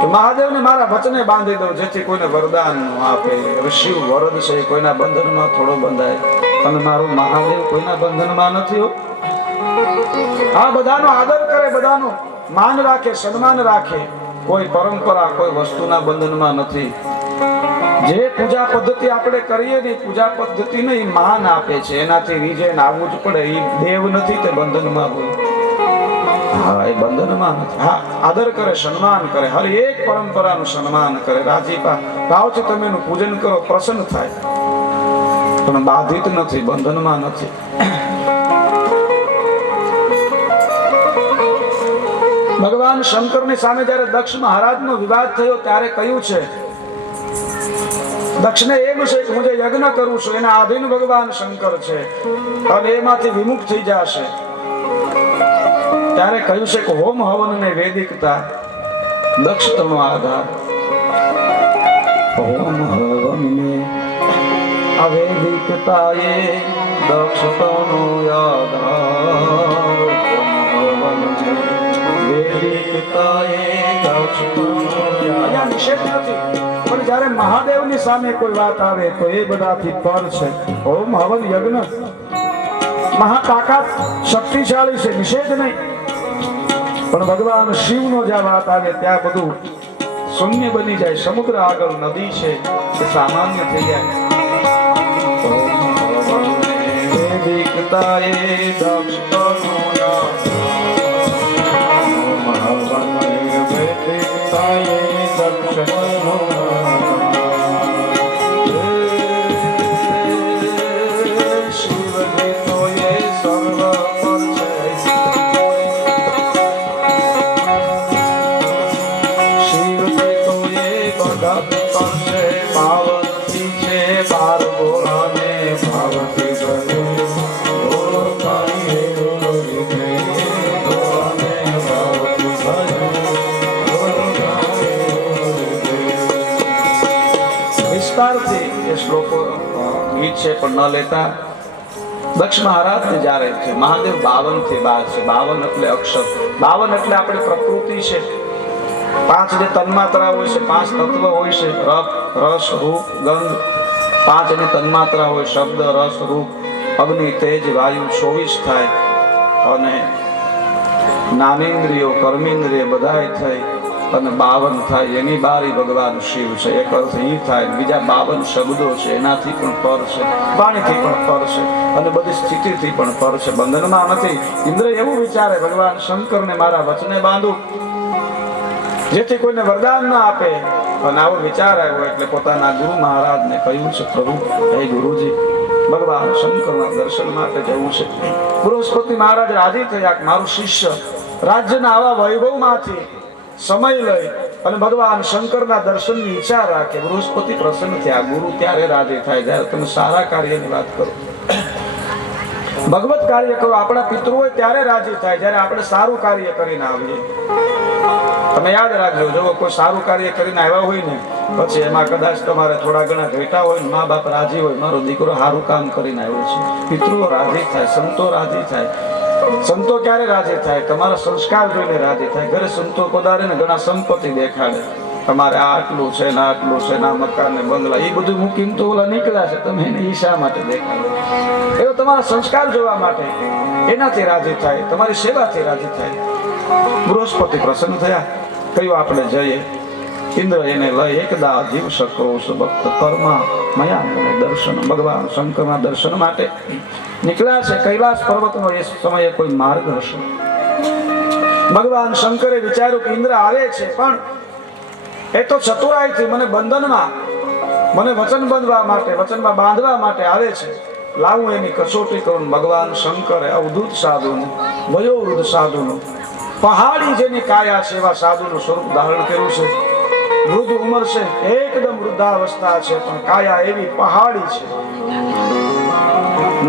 કે મહાદેવને મારા વચને બાંધી દઉં જેથી કોઈને વરદાન ન આપે. હવે શિવ વરદ છે, કોઈના બંધનમાં થોડો બંધાય, અને મારો મહાદેવ કોઈના બંધનમાં નથી હો. આ બધાનો આદર કરે, બધાનો માન રાખે, સન્માન રાખે, કોઈ પરંપરા કોઈ વસ્તુના બંધનમાં નથી. જે પૂજા પદ્ધતિ આપણે કરીએ ને પૂજા પદ્ધતિને ઈ માન આપે છે, એનાથી વિજય આવવું જ પડે. ઈ દેવ નથી, તે બંધનમાં હોય. હા, એ બંધનમાં નથી. હા, આદર કરે, સન્માન કરે, હર એક પરંપરાનું સન્માન કરે, રાજીપા ભાવથી તમે એનું પૂજન કરો, પ્રસન્ન થાય, પણ બાધિત નથી, બંધનમાં નથી. ભગવાન શંકરની સામે જયારે દક્ષ મહારાજનો વિવાદ થયો ત્યારે કહ્યું છે, દક્ષને એમ છે કે હું જે યજ્ઞ કરું છું એના આધીન ભગવાન શંકર છે અને એમાંથી વિમુખ થઈ જશે. ત્યારે કહ્યું છે કે હોમ હવન ને વૈદિકતા દક્ષ તનો આધાર. હોમ હવન ને અવૈદિકતા એ દક્ષ તનો આધાર. વૈદિકતા એ દક્ષ તનો આધાર. નિષેધ નથી, પણ જ્યારે મહાદેવની સામે કોઈ વાત આવે તો એ બધાથી પર છે. હોમ હવન યજ્ઞ મહાતાકાત શક્તિશાળી છે, નિષેધ નહીં, પણ ભગવાન શિવનો જ્યાં વાત આવે ત્યાં બધું શૂન્ય બની જાય. સમુદ્ર આગળ નદી છે તે સામાન્ય થઈ જાય. વૈદિકતા એ દક્ષ તનો છે, પણ ન લેતા દક્ષ મહારાજ ને જ્યારે છે મહાદેવ 52 થી 12 છે. 52 એટલે અક્ષર, 52 એટલે આપણી પ્રકૃતિ છે. 5 જે તન્માત્રા હોય છે, 5 તત્વ હોય છે, રસ રૂપ ગંધ. 5 એની તન્માત્રા હોય, શબ્દ રસ રૂપ અગ્નિ તેજ વાયુ 24 થાય, અને જ્ઞાનેન્દ્રિયો કર્મેન્દ્રિય બધાય થઈ અને 52 થાય. એની બારી ભગવાન શિવ છે. એક અર્થ ઈ થાય. બીજા 52 શબ્દો છે, એનાથી પણ પર છે, વાણીથી પણ પર છે, અને બધી સ્થિતિથી પણ પર છે, બંધનમાં નથી. ઇન્દ્ર એવું વિચારે ભગવાન શંકરને મારા વચને બાંધું જેથી કોઈને વરદાન ના આપે. અને આવો વિચાર આવ્યો એટલે પોતાના ગુરુ મહારાજને કહ્યું છે, પ્રભુ હે ગુરુજી, ભગવાન શંકરના દર્શન માટે જવું છે. બૃહસ્પતિ મહારાજ રાજી થયા કે મારું શિષ્ય રાજ્યના આવા વૈભવમાંથી સમય લઈ અને ભગવાન શંકરના દર્શનની ઈચ્છા રાખે. બૃહસ્પતિ પ્રસન્ન થયા. ગુરુ ત્યારે રાજી થાય જ્યારે તમે સારા કાર્યની વાત કરો, ભગવત કાર્ય કરો. આપણા પિતૃઓ ત્યારે રાજી થાય જ્યારે આપણે સારું કાર્ય કરીને આવીએ. તમે યાદ રાખજો, જો કોઈ સારું કાર્ય કરીને આવ્યા હોય ને પછી એમાં કદાચ તમારે થોડા ઘણા ઘેટા હોય, મા બાપ રાજી હોય, મારો દીકરો સારું કામ કરીને આવ્યો છે, પિતૃઓ રાજી થાય, સંતો રાજી થાય. સંતો ક્યારે રાજી થાય? તમારા સંસ્કાર જોઈને રાજી થાય. ઘરે સંતો પધારે ને ઘણા સંપત્તિ દેખાડે, તમારે આ આટલું છે ને આટલું છે ને મકાન ને બંગલા, એ બધું મૂકીને તો ઓલા નીકળ્યા છે, તમે એને ઈશા માટે દેખાડો. એવો તમારા સંસ્કાર જોવા માટે એનાથી રાજી થાય, તમારી સેવાથી રાજી થાય. બૃહસ્પતિ પ્રસન્ન થયા. કયું આપણે જઈએ. ઇન્દ્ર એને લઈ એકદા જીવ શકો ભક્ત કર્મા મયા દર્શન, ભગવાન શંકરના દર્શન માટે નીકળ્યા છે. કૈલાસ પર્વતનો એ સમયે કોઈ માર્ગ હશે. ભગવાન શંકરે વિચાર્યું કે ઇન્દ્ર આવે છે, પણ એ તો ચતુરાઈથી મને બંધનમાં, મને વચન બંધવા માટે, વચનમાં બાંધવા માટે આવે છે. લાવું એની કસોટી કરું. ભગવાન શંકરે અવધૂત સાધુનું, વયોવૃદ્ધ સાધુનું, પહાડી જેની કાયા છે એવા સાધુનું સ્વરૂપ ધારણ કર્યું છે. વૃદ્ધ ઉંમર છે, એકદમ વૃદ્ધાવસ્થા છે, પણ કાયા એવી પહાડી છે,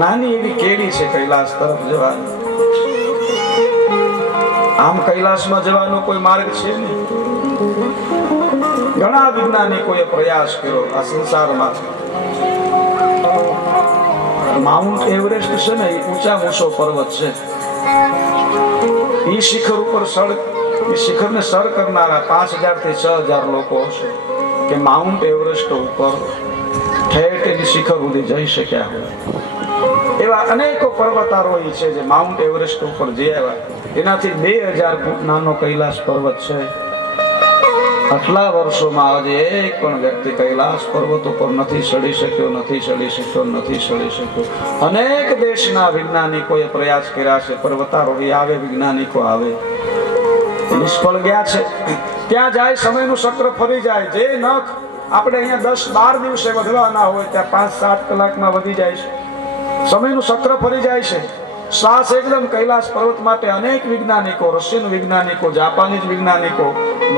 નાની એવી કેડી છે કૈલાસ તરફ જવાની. આમ કૈલાસમાં જવાનો કોઈ માર્ગ છે નહીં. ઘણા વૈજ્ઞાનિકોએ પ્રયાસ કર્યો આ સંસારમાં, માઉન્ટ એવરેસ્ટ છે ને એ ઊંચામાં ઊંચો પર્વત છે. એ શિખર ઉપર એ શિખરને સર કરનારા 5000 થી 6000 લોકો હશે કે માઉન્ટ એવરેસ્ટ ઉપર ઠેઠ એની શિખર સુધી જઈ શક્યા હોય. એવા અનેકો પર્વતારોહી છે જે માઉન્ટ એવરેસ્ટ ઉપર જઈ આવ્યા. એનાથી 2000 ફૂટ નાનો કૈલાસ પર્વત છે. આટલા વર્ષોમાં આજે એક પણ વ્યક્તિ કૈલાસ પર્વત ઉપર નથી ચડી શક્યો. અનેક દેશના વૈજ્ઞાનિકોએ પ્રયાસ કર્યા છે. પર્વતારોહી આવે, વૈજ્ઞાનિકો આવે, નિષ્ફળ ગયા છે. ત્યાં જાય, સમયનું ચક્ર ફરી જાય. જે નખ આપણે અહીંયા 10-12 દિવસે વધવાના હોય ત્યાં 5-7 કલાકમાં વધી જાય છે. સમયનું ચક્ર ફરી જાય છે. શ્વાસ એકદમ કૈલાસ પર્વત માટે અનેક વૈજ્ઞાનિકો, રશિયન વૈજ્ઞાનિકો, જાપાનીઝ વૈજ્ઞાનિકો,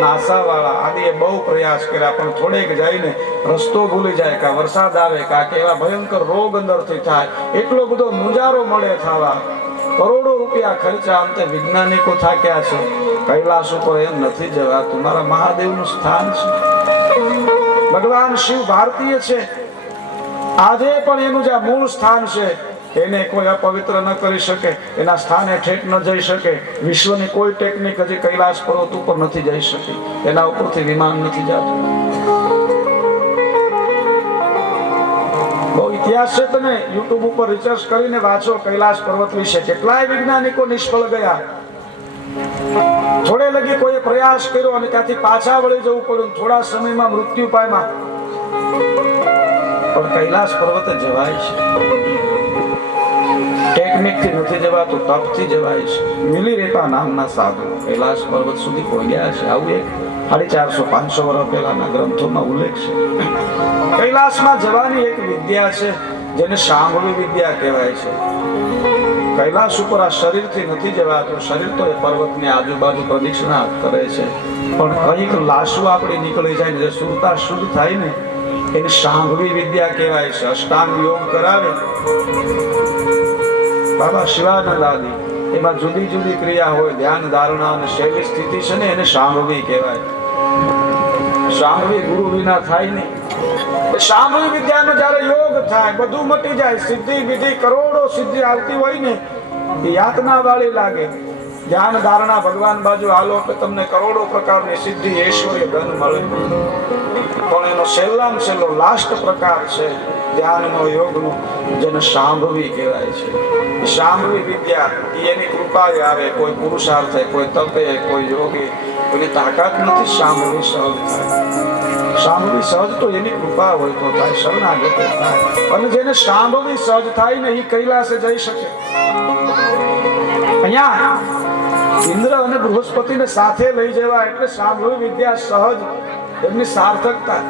નાસા વાળા આદિએ બહુ પ્રયાસ કર્યા, પણ થોડેક જઈને રસ્તો ભૂલી જાય, કે વરસાદ આવે, કે એવા ભયંકર રોગ અંદરથી થાય, એટલો બધો મુંજારો મળે થવા, કરોડો રૂપિયા ખર્ચા, અંતે વૈજ્ઞાનિકો થાક્યા છે. કૈલાસ ઉપર એમ નથી જવાતું. મારા મહાદેવનું સ્થાન છે. ભગવાન શિવ ભારતીય છે. આજે પણ એનું જે મૂળ સ્થાન છે એને કોઈ અપવિત્ર ન કરી શકે, એના સ્થાને ઠેક ન જઈ શકે. વિશ્વની કોઈ ટેકનિક હજી કૈલાસ પર્વત ઉપર નથી જઈ શકી. એના ઉપરથી વિમાન નથી જતું. બહુ ઇતિહાસ છે. તમે યુટ્યુબ ઉપર રિસર્ચ કરીને વાંચો કૈલાસ પર્વત વિશે. કેટલાય વૈજ્ઞાનિકો નિષ્ફળ ગયા. થોડે લગી કોઈ પ્રયાસ કર્યો અને ત્યાંથી પાછા વળી જવું પડ્યું. થોડા સમયમાં મૃત્યુ પામ્યા. પણ કૈલાસ પર્વતે જવાય છે. ટેકનિક થી નથી જવાતું, તપથી જવાય છે. મિલિરેપા નામના સાધુ કૈલાસ પર્વત સુધી પહોંચ્યા છે. આવું એક 450-500 વર્ષ પહેલાના ગ્રંથોમાં ઉલ્લેખ છે. કૈલાસમાં જવાની એક વિદ્યા છે જેને શાંભવી વિદ્યા કહેવાય છે. કૈલાસ ઉપર આ શરીરથી નથી જવાતું. શરીર તો એ પર્વતની આજુબાજુ પ્રદક્ષિણા કરે છે, પણ કંઈક લાશુ આપણી નીકળી જાય ને જે સુરતા શુદ્ધ થાય ને એને શાંભવી વિદ્યા કહેવાય છે. અષ્ટાંગ યોગ કરાવે બાબા શિવાનંદ આદિ, એમાં જુદી જુદી ક્રિયા હોય, ધ્યાન ધારણા અને શૈલી સ્થિતિ છે ને એને શાંભવી કહેવાય. શાંભવી ગુરુ વિના થાય નહીં. શાંભવી વિદ્યાનો જ્યારે યોગ થાય, બધું મટી જાય, સિદ્ધિ વિધિ કરોડો સિદ્ધિ આવતી હોય ને એ યાતના વાળી લાગે. ધ્યાન ધારણા ભગવાન બાજુ હાલો એટલે તમને કરોડો પ્રકારની સિદ્ધિ, ઐશ્વર્ય, ધન મળે. પણ એનો છેલ્લામાં છેલ્લો લાસ્ટ પ્રકાર છે ધ્યાનનો, યોગનો, જેને શાંભવી કહેવાય છે. શાંભવી વિદ્યા એની કૃપા આવે. કોઈ પુરુષાર્થે, કોઈ તપે, કોઈ યોગી, કોઈની તાકાત નથી. શાંભવી સહજ થાય. શાંભવી સહજ તો એની કૃપા હોય તો થાય, શરણાગત થાય. અને જેને શાંભવી સહજ થાય ને એ કૈલાસે જઈ શકે. અહીંયા ઇન્દ્ર અને બૃહસ્પતિને સાથે લઈ જવા એટલે શાંભવી વિદ્યા સહજ, એમની સાર્થકતા.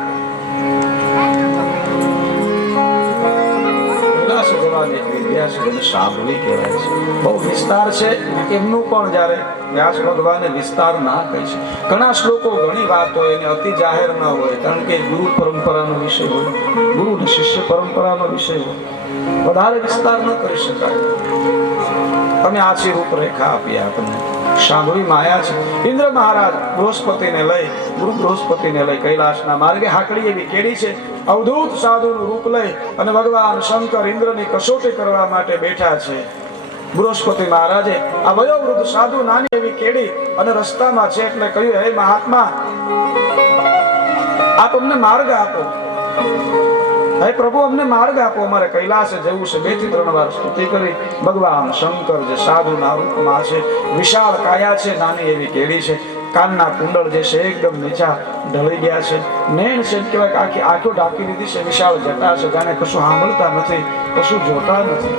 કૈલાસ જવાની એક વિદ્યા છે જેને શાંભવી કહેવાય છે. બહુ વિસ્તાર છે એમનું પણ. જ્યારે વ્યાસ ભગવાને વિસ્તાર ના કહી છે. ઘણા શ્લોકો, ઘણી વાતો એને અતિ જાહેર ન હોય, કારણ કે ગુરુ પરંપરાનો વિષય હોય, ગુરુ અને શિષ્ય પરંપરાનો વિષય હોય, વધારે વિસ્તાર ન કરી શકાય. તમે આછી રૂપરેખા આપી આપણને. શાંભવી માયા છે. ઇન્દ્ર મહારાજ બૃહસ્પતિને લઈ કૈલાસના માર્ગે હાકડી એવી કેડી છે. અવધૂત સાધુનું રૂપ લઈ અને ભગવાન શંકર ઇન્દ્રની કસોટી કરવા માટે બેઠા છે. બૃહસ્પતિ મહારાજે આ વયોવૃદ્ધ સાધુ નાની એવી કેડી અને રસ્તામાં છે એટલે કહ્યું, હે મહાત્મા, આપ અમને માર્ગ આપો. હે પ્રભુ, અમને માર્ગ આપો, અમારે કૈલાસે જવું છે. 2 થી 3 વાર સ્તુતિ કરી. ભગવાન શંકર જે સાધુના રૂપમાં છે, વિશાળ કાયા છે, નાની એવી કેડી છે, કાનના કુંડળ જે છે એકદમ નીચા ઢળી ગયા છે, નેણ છે કહેવાય કે આખી આંખો ઢાંકી દીધી છે, વિશાળ જટા છે, જાણે કશું સાંભળતા નથી, કશું જોતા નથી.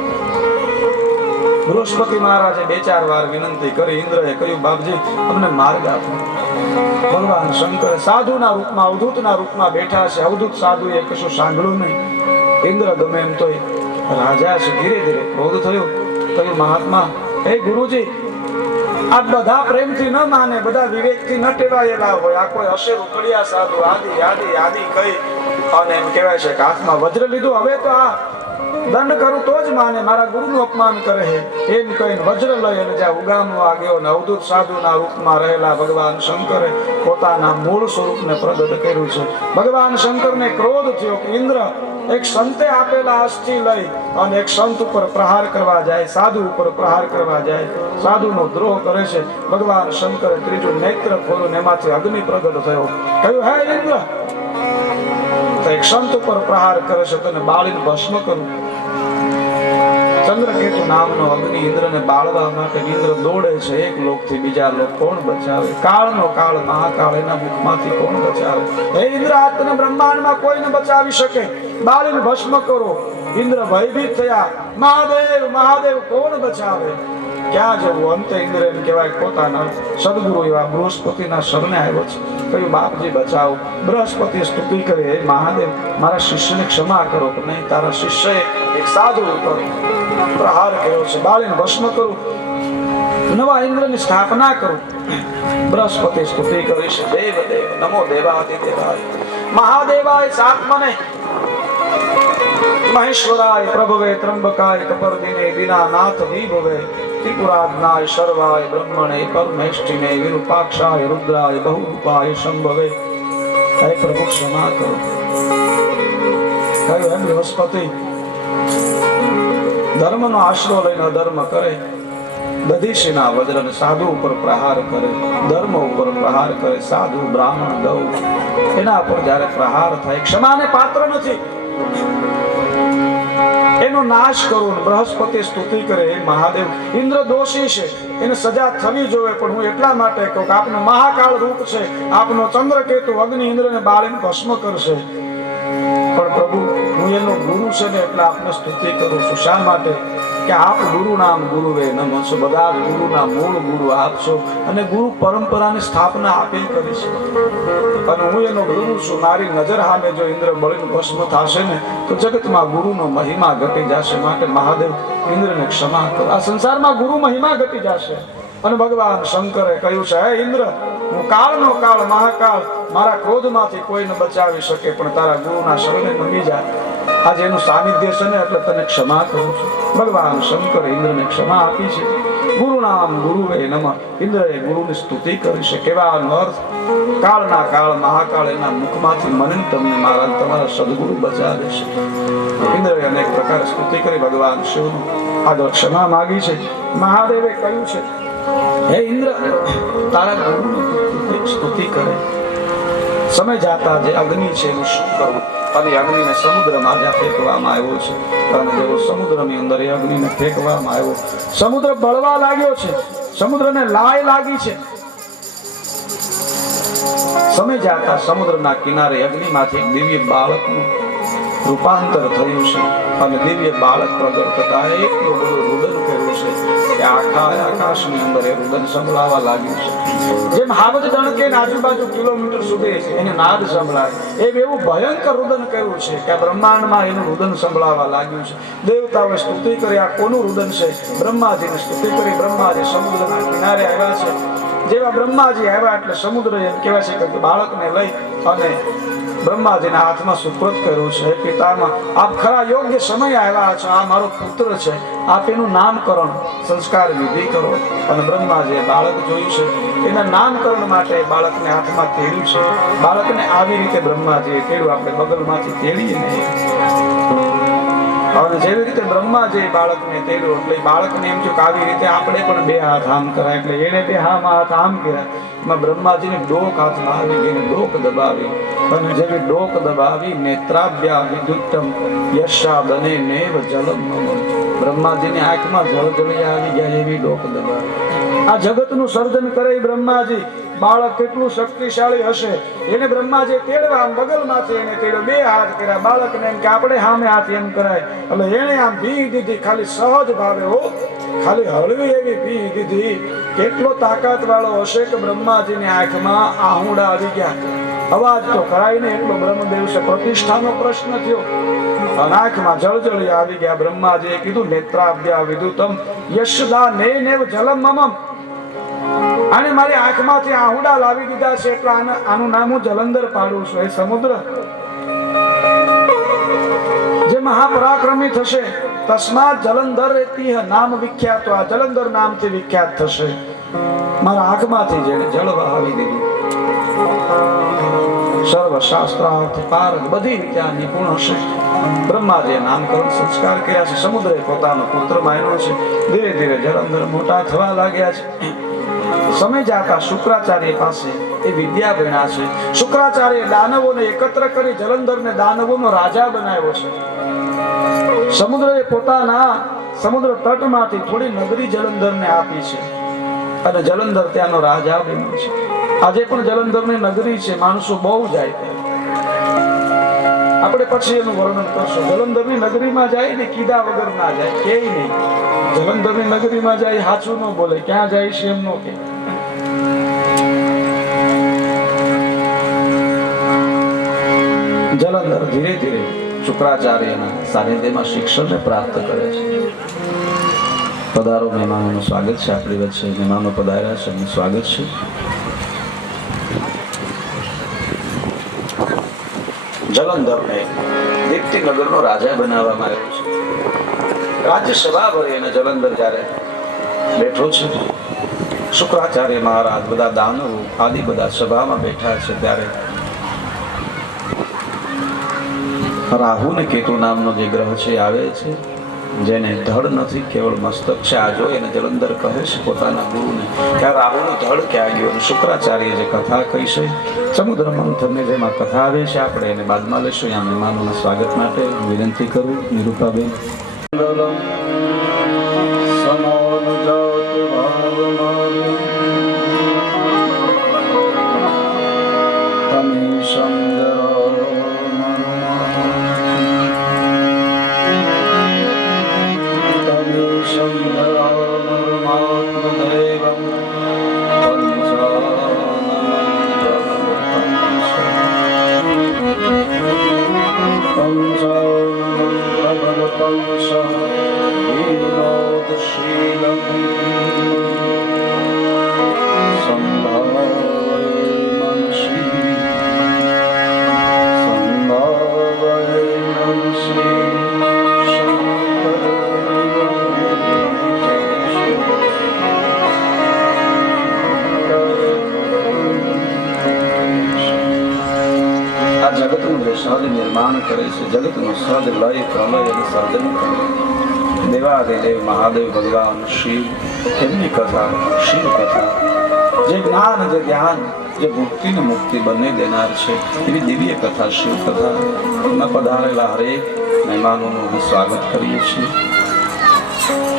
બૃહસ્પતિ મહારાજે 2-4 વાર વિનંતી કરી. ઇન્દ્રએ કહ્યું, બાપજી, અમને માર્ગ આપો. ભગવાન શંકર સાધુના રૂપમાં, અવધૂતના રૂપમાં બેઠા છે. અવધૂત સાધુએ કશું સાંભળ્યું નહીં. ઇન્દ્ર ગમે એમ તો રાજા છે, ધીરે ધીરે ક્રોધ થયો. કહ્યું, મહાત્મા, હે ગુરુજી, આ બધા પ્રેમથી ન માને, બધા વિવેકથી ન ટેવાયેલા હોય. આ કોઈ હશે ઉકળિયા સાધુ, આદિ આદિ આદિ કહી અને એમ કહેવાય છે કે હાથમાં વજ્ર લીધું, હવે તો આ દંડ કરું તો જ માને, મારા ગુરુનું અપમાન કરે છે એમ કહીને વજ્ર લઈ અને જ્યાં ઉગામવા ગયો ને અવધૂત સાધુના રૂપમાં રહેલા ભગવાન શંકરે પોતાના મૂળ સ્વરૂપને પ્રગટ કર્યું છે. ભગવાન શંકરને ક્રોધ થયો કે ઇન્દ્ર, એક સંતે આપેલા અસ્થિ લઈ અને એક સંત ઉપર પ્રહાર કરવા જાય, સાધુ ઉપર પ્રહાર કરવા જાય, સાધુનો દ્રોહ કરે છે. ભગવાન શંકરે ત્રીજું નેત્ર ખોલ્યું ને એમાંથી અગ્નિ પ્રગટ થયો. કહ્યું, હે ઇન્દ્ર, તો એક સંત ઉપર પ્રહાર કરે છે, તને બાળીને ભસ્મ કરું. ચંદ્રકેતુ નામનો અગ્નિ ઇન્દ્રને બાળવા માટે ઇન્દ્ર દોડે છે એક લોકથી બીજા લોક. કોણ બચાવે? કાળનો કાળ મહાકાળ, એના મુખમાંથી કોણ બચાવે? હે ઇન્દ્ર, આ તને બ્રહ્માંડમાં કોઈ ન બચાવી શકે, બાળીને ભસ્મ કરો. ઇન્દ્ર ભયભીત થયા, મહાદેવ મહાદેવ કોણ બચાવે? ક્યાં જવું? અંતે ઇન્દ્ર એમ કહેવાય પોતાના સદગુરુ એવા બૃહસ્પતિના શરણે આવ્યો છે. કહ્યું, બાપજી બચાવો. બૃહસ્પતિએ સ્તુતિ કરી, હે મહાદેવ, મારા શિષ્યને ક્ષમા કરો. કે નહીં, તારા શિષ્યએ એક સાધુ ઉપર પ્રહાર કર્યો છે, બાળીને ભસ્મ કરું, નવા ઇન્દ્રની સ્થાપના કરું. બૃહસ્પતિ સ્તુતિ કરી છે, દેવ દેવ નમો દેવાદિદેવાય મહાદેવાય સાત્મને મહેશ્વરાય પ્રભવે ત્રંબકાય કપર્દિને દીનાનાથ વિભવે ત્રિપુરાજ્ઞાય સર્વાય બ્રહ્મણે પરમેષ્ઠિને વિરૂપાક્ષાય રુદ્રાય બહુરૂપાય સંભવે. હે પ્રભુ ક્ષમા કરો. કહ્યું, હે બૃહસ્પતિ, ધર્મનો આશરો લઈને અધર્મ કરે, દધીશીના વજ્રને સાધુ ઉપર પ્રહાર કરે, ધર્મ ઉપર પ્રહાર કરે, સાધુ બ્રાહ્મણ ગૌ એના પર જ્યારે પ્રહાર થાય, ક્ષમાને પાત્ર નથી, એનો નાશ કરો. બૃહસ્પતિ સ્તુતિ કરે, હે મહાદેવ, ઇન્દ્ર દોષી છે, એને સજા થવી જોઈએ, પણ હું એટલા માટે કહું કે આપનો મહાકાળ રૂપ છે, આપનો ચંદ્રકેતુ અગ્નિ ઇન્દ્રને બાળીને ભસ્મ કરશે. પણ પ્રભુ, હું એનો ગુરુ છે ને એટલે આપને સ્તુતિ કરું છું. શા માટે? કે આપ ગુરુ નામ ગુરુવે નમઃ છો. બધા ગુરુના મૂળ ગુરુ આપ છો અને ગુરુ પરંપરાની સ્થાપના આપી કરી છે, અને હું એનો ગુરુ છું. મારી નજર સામે જો ઇન્દ્ર બળીને ભસ્મ થશે ને તો જગતમાં ગુરુનો મહિમા ઘટી જશે. માટે મહાદેવ, ઇન્દ્રને ક્ષમા કરો. આ સંસારમાં ગુરુ મહિમા ઘટી જશે. અને ભગવાન શંકરે કહ્યું છે, હે ઇન્દ્ર, હું કાળનો કાળ મહાકાળ, મારા ક્રોધમાંથી કોઈને બચાવી શકે, પણ તારા ગુરુના શરણે નમી જાય. આજે એનું સાનિધ્ય છે ને એટલે તને ક્ષમા કરું છું. ભગવાન શંકરે ઇન્દ્રને ક્ષમા આપી છે. ગુરુ નામ ગુરુવે નમઃ. ઇન્દ્રએ ગુરુની સ્તુતિ કરી છે. કહેવાનો અર્થ, કાળના કાળ મહાકાળ એના મુખમાંથી મને તમને મારા તમારા સદગુરુ બચાવે છે. ઇન્દ્રએ અનેક પ્રકારે સ્તુતિ કરી ભગવાન શિવનું આગળ ક્ષમા માગી છે. મહાદેવે કહ્યું છે, હે ઇન્દ્ર, તારા ગુરુની સ્તુતિ કરે. સમય જાતા જે અગ્નિ છે એનું શું કરવું? અને અગ્નિને સમુદ્રમાં જ્યાં ફેંકવામાં આવ્યો છે, અને જેવો સમુદ્રની અંદર એ અગ્નિને ફેંકવામાં આવ્યો, સમુદ્ર બળવા લાગ્યો છે, સમુદ્રને લાય લાગી છે. સમય જાતા સમુદ્રના કિનારે અગ્નિમાંથી એક દિવ્ય બાળકનું રૂપાંતર થયું છે, અને દિવ્ય બાળક પ્રગટ થતા એટલું બધું રુદન કર્યું છે કે આખા આકાશની અંદર એ રુદન સંભળાવા લાગ્યું છે. જેમ હાવજ ડણકે આજુબાજુ કિલોમીટર સુધી એને નાદ સંભળાય, એ એવું ભયંકર રુદન કર્યું છે કે આ બ્રહ્માંડમાં એનું રુદન સંભળાવા લાગ્યું છે. દેવતાઓએ સ્તુતિ કરી, આ કોનું રુદન છે? બ્રહ્માજીને સ્તુતિ કરી. બ્રહ્માજી સમુદ્રના કિનારે આવ્યા છે. જેવા બ્રહ્માજી આવ્યા એટલે સમુદ્ર એમ કહેવાય છે કે બાળકને લઈ અને બ્રહ્માજીના હાથમાં સુપ્રત કર્યું છે. પિતામાં, આપ ખરા યોગ્ય સમય આવ્યા છો, આ મારો પુત્ર છે, આપ એનું નામકરણ સંસ્કાર વિધિ કરો. અને બ્રહ્માજીએ બાળક જોયું છે, એના નામકરણ માટે બાળકને હાથમાં તેડ્યું છે. બાળકને આવી રીતે બ્રહ્માજીએ તેડ્યું, આપણે બગલમાંથી તેડીએ ને, અને જેવી રીતે બ્રહ્માજી બાળકને તેડ્યું એટલે બાળકને એમ થયું કે આવી રીતે આપણે પણ બે હાથ આમ કરાય, એટલે એને બે હાથ આમ કર્યા. એમાં બ્રહ્માજીની ડોક હાથમાં આવી ગઈ, ડોક દબાવી, અને જેવી ડોક દબાવી, નેત્રાભ્યા વિદ્યુતમ યશા બને નેવ જલમ મમ. બ્રહ્માજીની આંખમાં જળજળી આવી ગયા એવી ડોક દબાવી. આ જગતનું સર્જન કરે બ્રહ્માજી. બાળક કેટલું શક્તિશાળી હશે, એને બ્રહ્માજી તેડવા આમ બગલમાંથી એને તેડ્યો, બે હાથ કર્યા. બાળકને એમ કે આપણે સામે હાથ એમ કરાય, એટલે એને આમ ભી દીધી, ખાલી સહજ ભાવે, હો, ખાલી હળવી એવી ભી દીધી. કેટલો તાકાત વાળો હશે કે બ્રહ્માજીની આંખમાં આહુડા આવી ગયા. અવાજ તો કરાય ને એટલો બ્રહ્મદેવ છે, પ્રતિષ્ઠાનો પ્રશ્ન થયો. આંખમાં જળજળી આવી ગયા. બ્રહ્માજીએ કીધું, નેત્રાભ્યા વિદ્યુતમ યશદા નેવ જલમ મમ. આને મારી આંખમાંથી આહુડા લાવી દીધા છે એટલે આનું નામ હું જલંધર પાડું છું. એ સમુદ્ર જે મહાપરાક્રમી થશે, તસ્માત જલંધર નામ વિખ્યાત, આ જલંધર નામથી વિખ્યાત થશે. મારા આંખમાંથી જેને જળ વહાવી દીધી. સર્વ શાસ્ત્રાર્થ પારંગ બધી રીતે આ નિપુણ હશે. બ્રહ્માજીએ નામકરણ સંસ્કાર કર્યા છે. સમુદ્રે પોતાનો પુત્ર માન્યો છે. ધીરે ધીરે જલંધર મોટા થવા લાગ્યા છે. સમય જાતા શુક્રાચાર્ય પાસે એ વિદ્યા ભણ્યા છે. શુક્રાચાર્ય દાનવોને એકત્ર કરી જલંધરને દાનવોનો રાજા બનાવ્યો છે. સમુદ્રએ પોતાના સમુદ્ર તટમાંથી થોડી નગરી જલંધરને આપી છે અને જલંધર ત્યાંનો રાજા બન્યો છે. આજે પણ જલંધરની નગરી છે, માણસો બહુ જાય ત્યાં. આપણે પછી એનું વર્ણન કરશું. જલંધરની નગરીમાં જાય ને કીધા વગર ના જાય, કેય નહીં. જલંધરની નગરીમાં જાય સાચું ન બોલે, ક્યાં જાય છે એમ નો કે. જલંધર ધીરે ધીરે શુક્રાચાર્યના સાનિધ્યમાં શિક્ષણને પ્રાપ્ત કરે છે. પધારો, મહેમાનોનું સ્વાગત છે આપણી વચ્ચે. મહેમાનો પધાર્યા છે, એમનું સ્વાગત છે. જલંધરને દીપ્તિનગરનો રાજા બનાવવામાં આવ્યો છે. રાજ્યસભા ભરી અને જલંધર જ્યારે બેઠો છે, શુક્રાચાર્ય મહારાજ બધા દાનવો આદિ બધા સભામાં બેઠા છે, ત્યારે રાહુ ને કેતુ નામનો જે ગ્રહ છે આવે છે, જેને ધડ નથી, કેવળ મસ્તક છે. આ જોઈ અને જલંધર કહે છે પોતાના ગુરુને કે આ રાહુનો ધડ ક્યાં ગયો? અને શુક્રાચાર્ય જે કથા કહી છે સમુદ્ર મંથનની જેમાં કથા આવે છે, આપણે એને બાદમાં લઈશું. અહીંયા મહેમાનોના સ્વાગત માટે વિનંતી કરું. નિરૂપાબેન નિર્માણ કરે છે. જગતનું સદ લય પ્રલય અને સર્જન કરે. દેવાદિદેવ મહાદેવ ભગવાન શિવ, એમની કથા શિવ કથા, જે જ્ઞાન, જે જ્ઞાન, જે મુક્તિ ને મુક્તિ બંને દેનાર છે, એવી દિવ્ય કથા શિવ કથા. એમાં પધારેલા હરેક મહેમાનોનું અમે સ્વાગત કરીએ છીએ.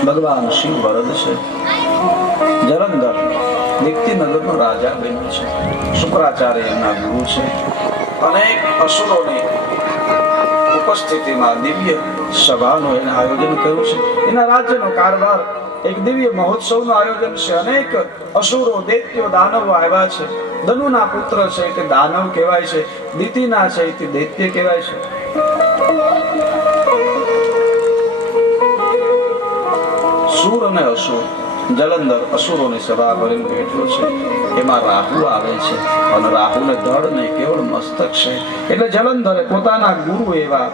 ભગવાન શિવ વરદ છે. જલંધર દીપ્તિનગરનો રાજા બન્યો છે. શુક્રાચાર્ય એમના ગુરુ છે. અનેક અસુરોની ઉપસ્થિતિમાં દિવ્ય સભાનું એને આયોજન કર્યું છે. એના રાજ્યનો કારભાર એક દિવ્ય મહોત્સવનું આયોજન છે. અનેક અસુરો, દૈત્યો, દાનવો આવ્યા છે. ધનુના પુત્ર છે તે દાનવ કહેવાય છે. દિતિના છે તે દૈત્ય કહેવાય છે. સુર અને અસુર, જલંધર અસુરોની સભા ભરીને બેઠો છે. એમાં રાહુ આવે છે અને રાહુને ધડ નહીં, કેવળ મસ્તક છે. એટલે જલંધરે પોતાના ગુરુ એવા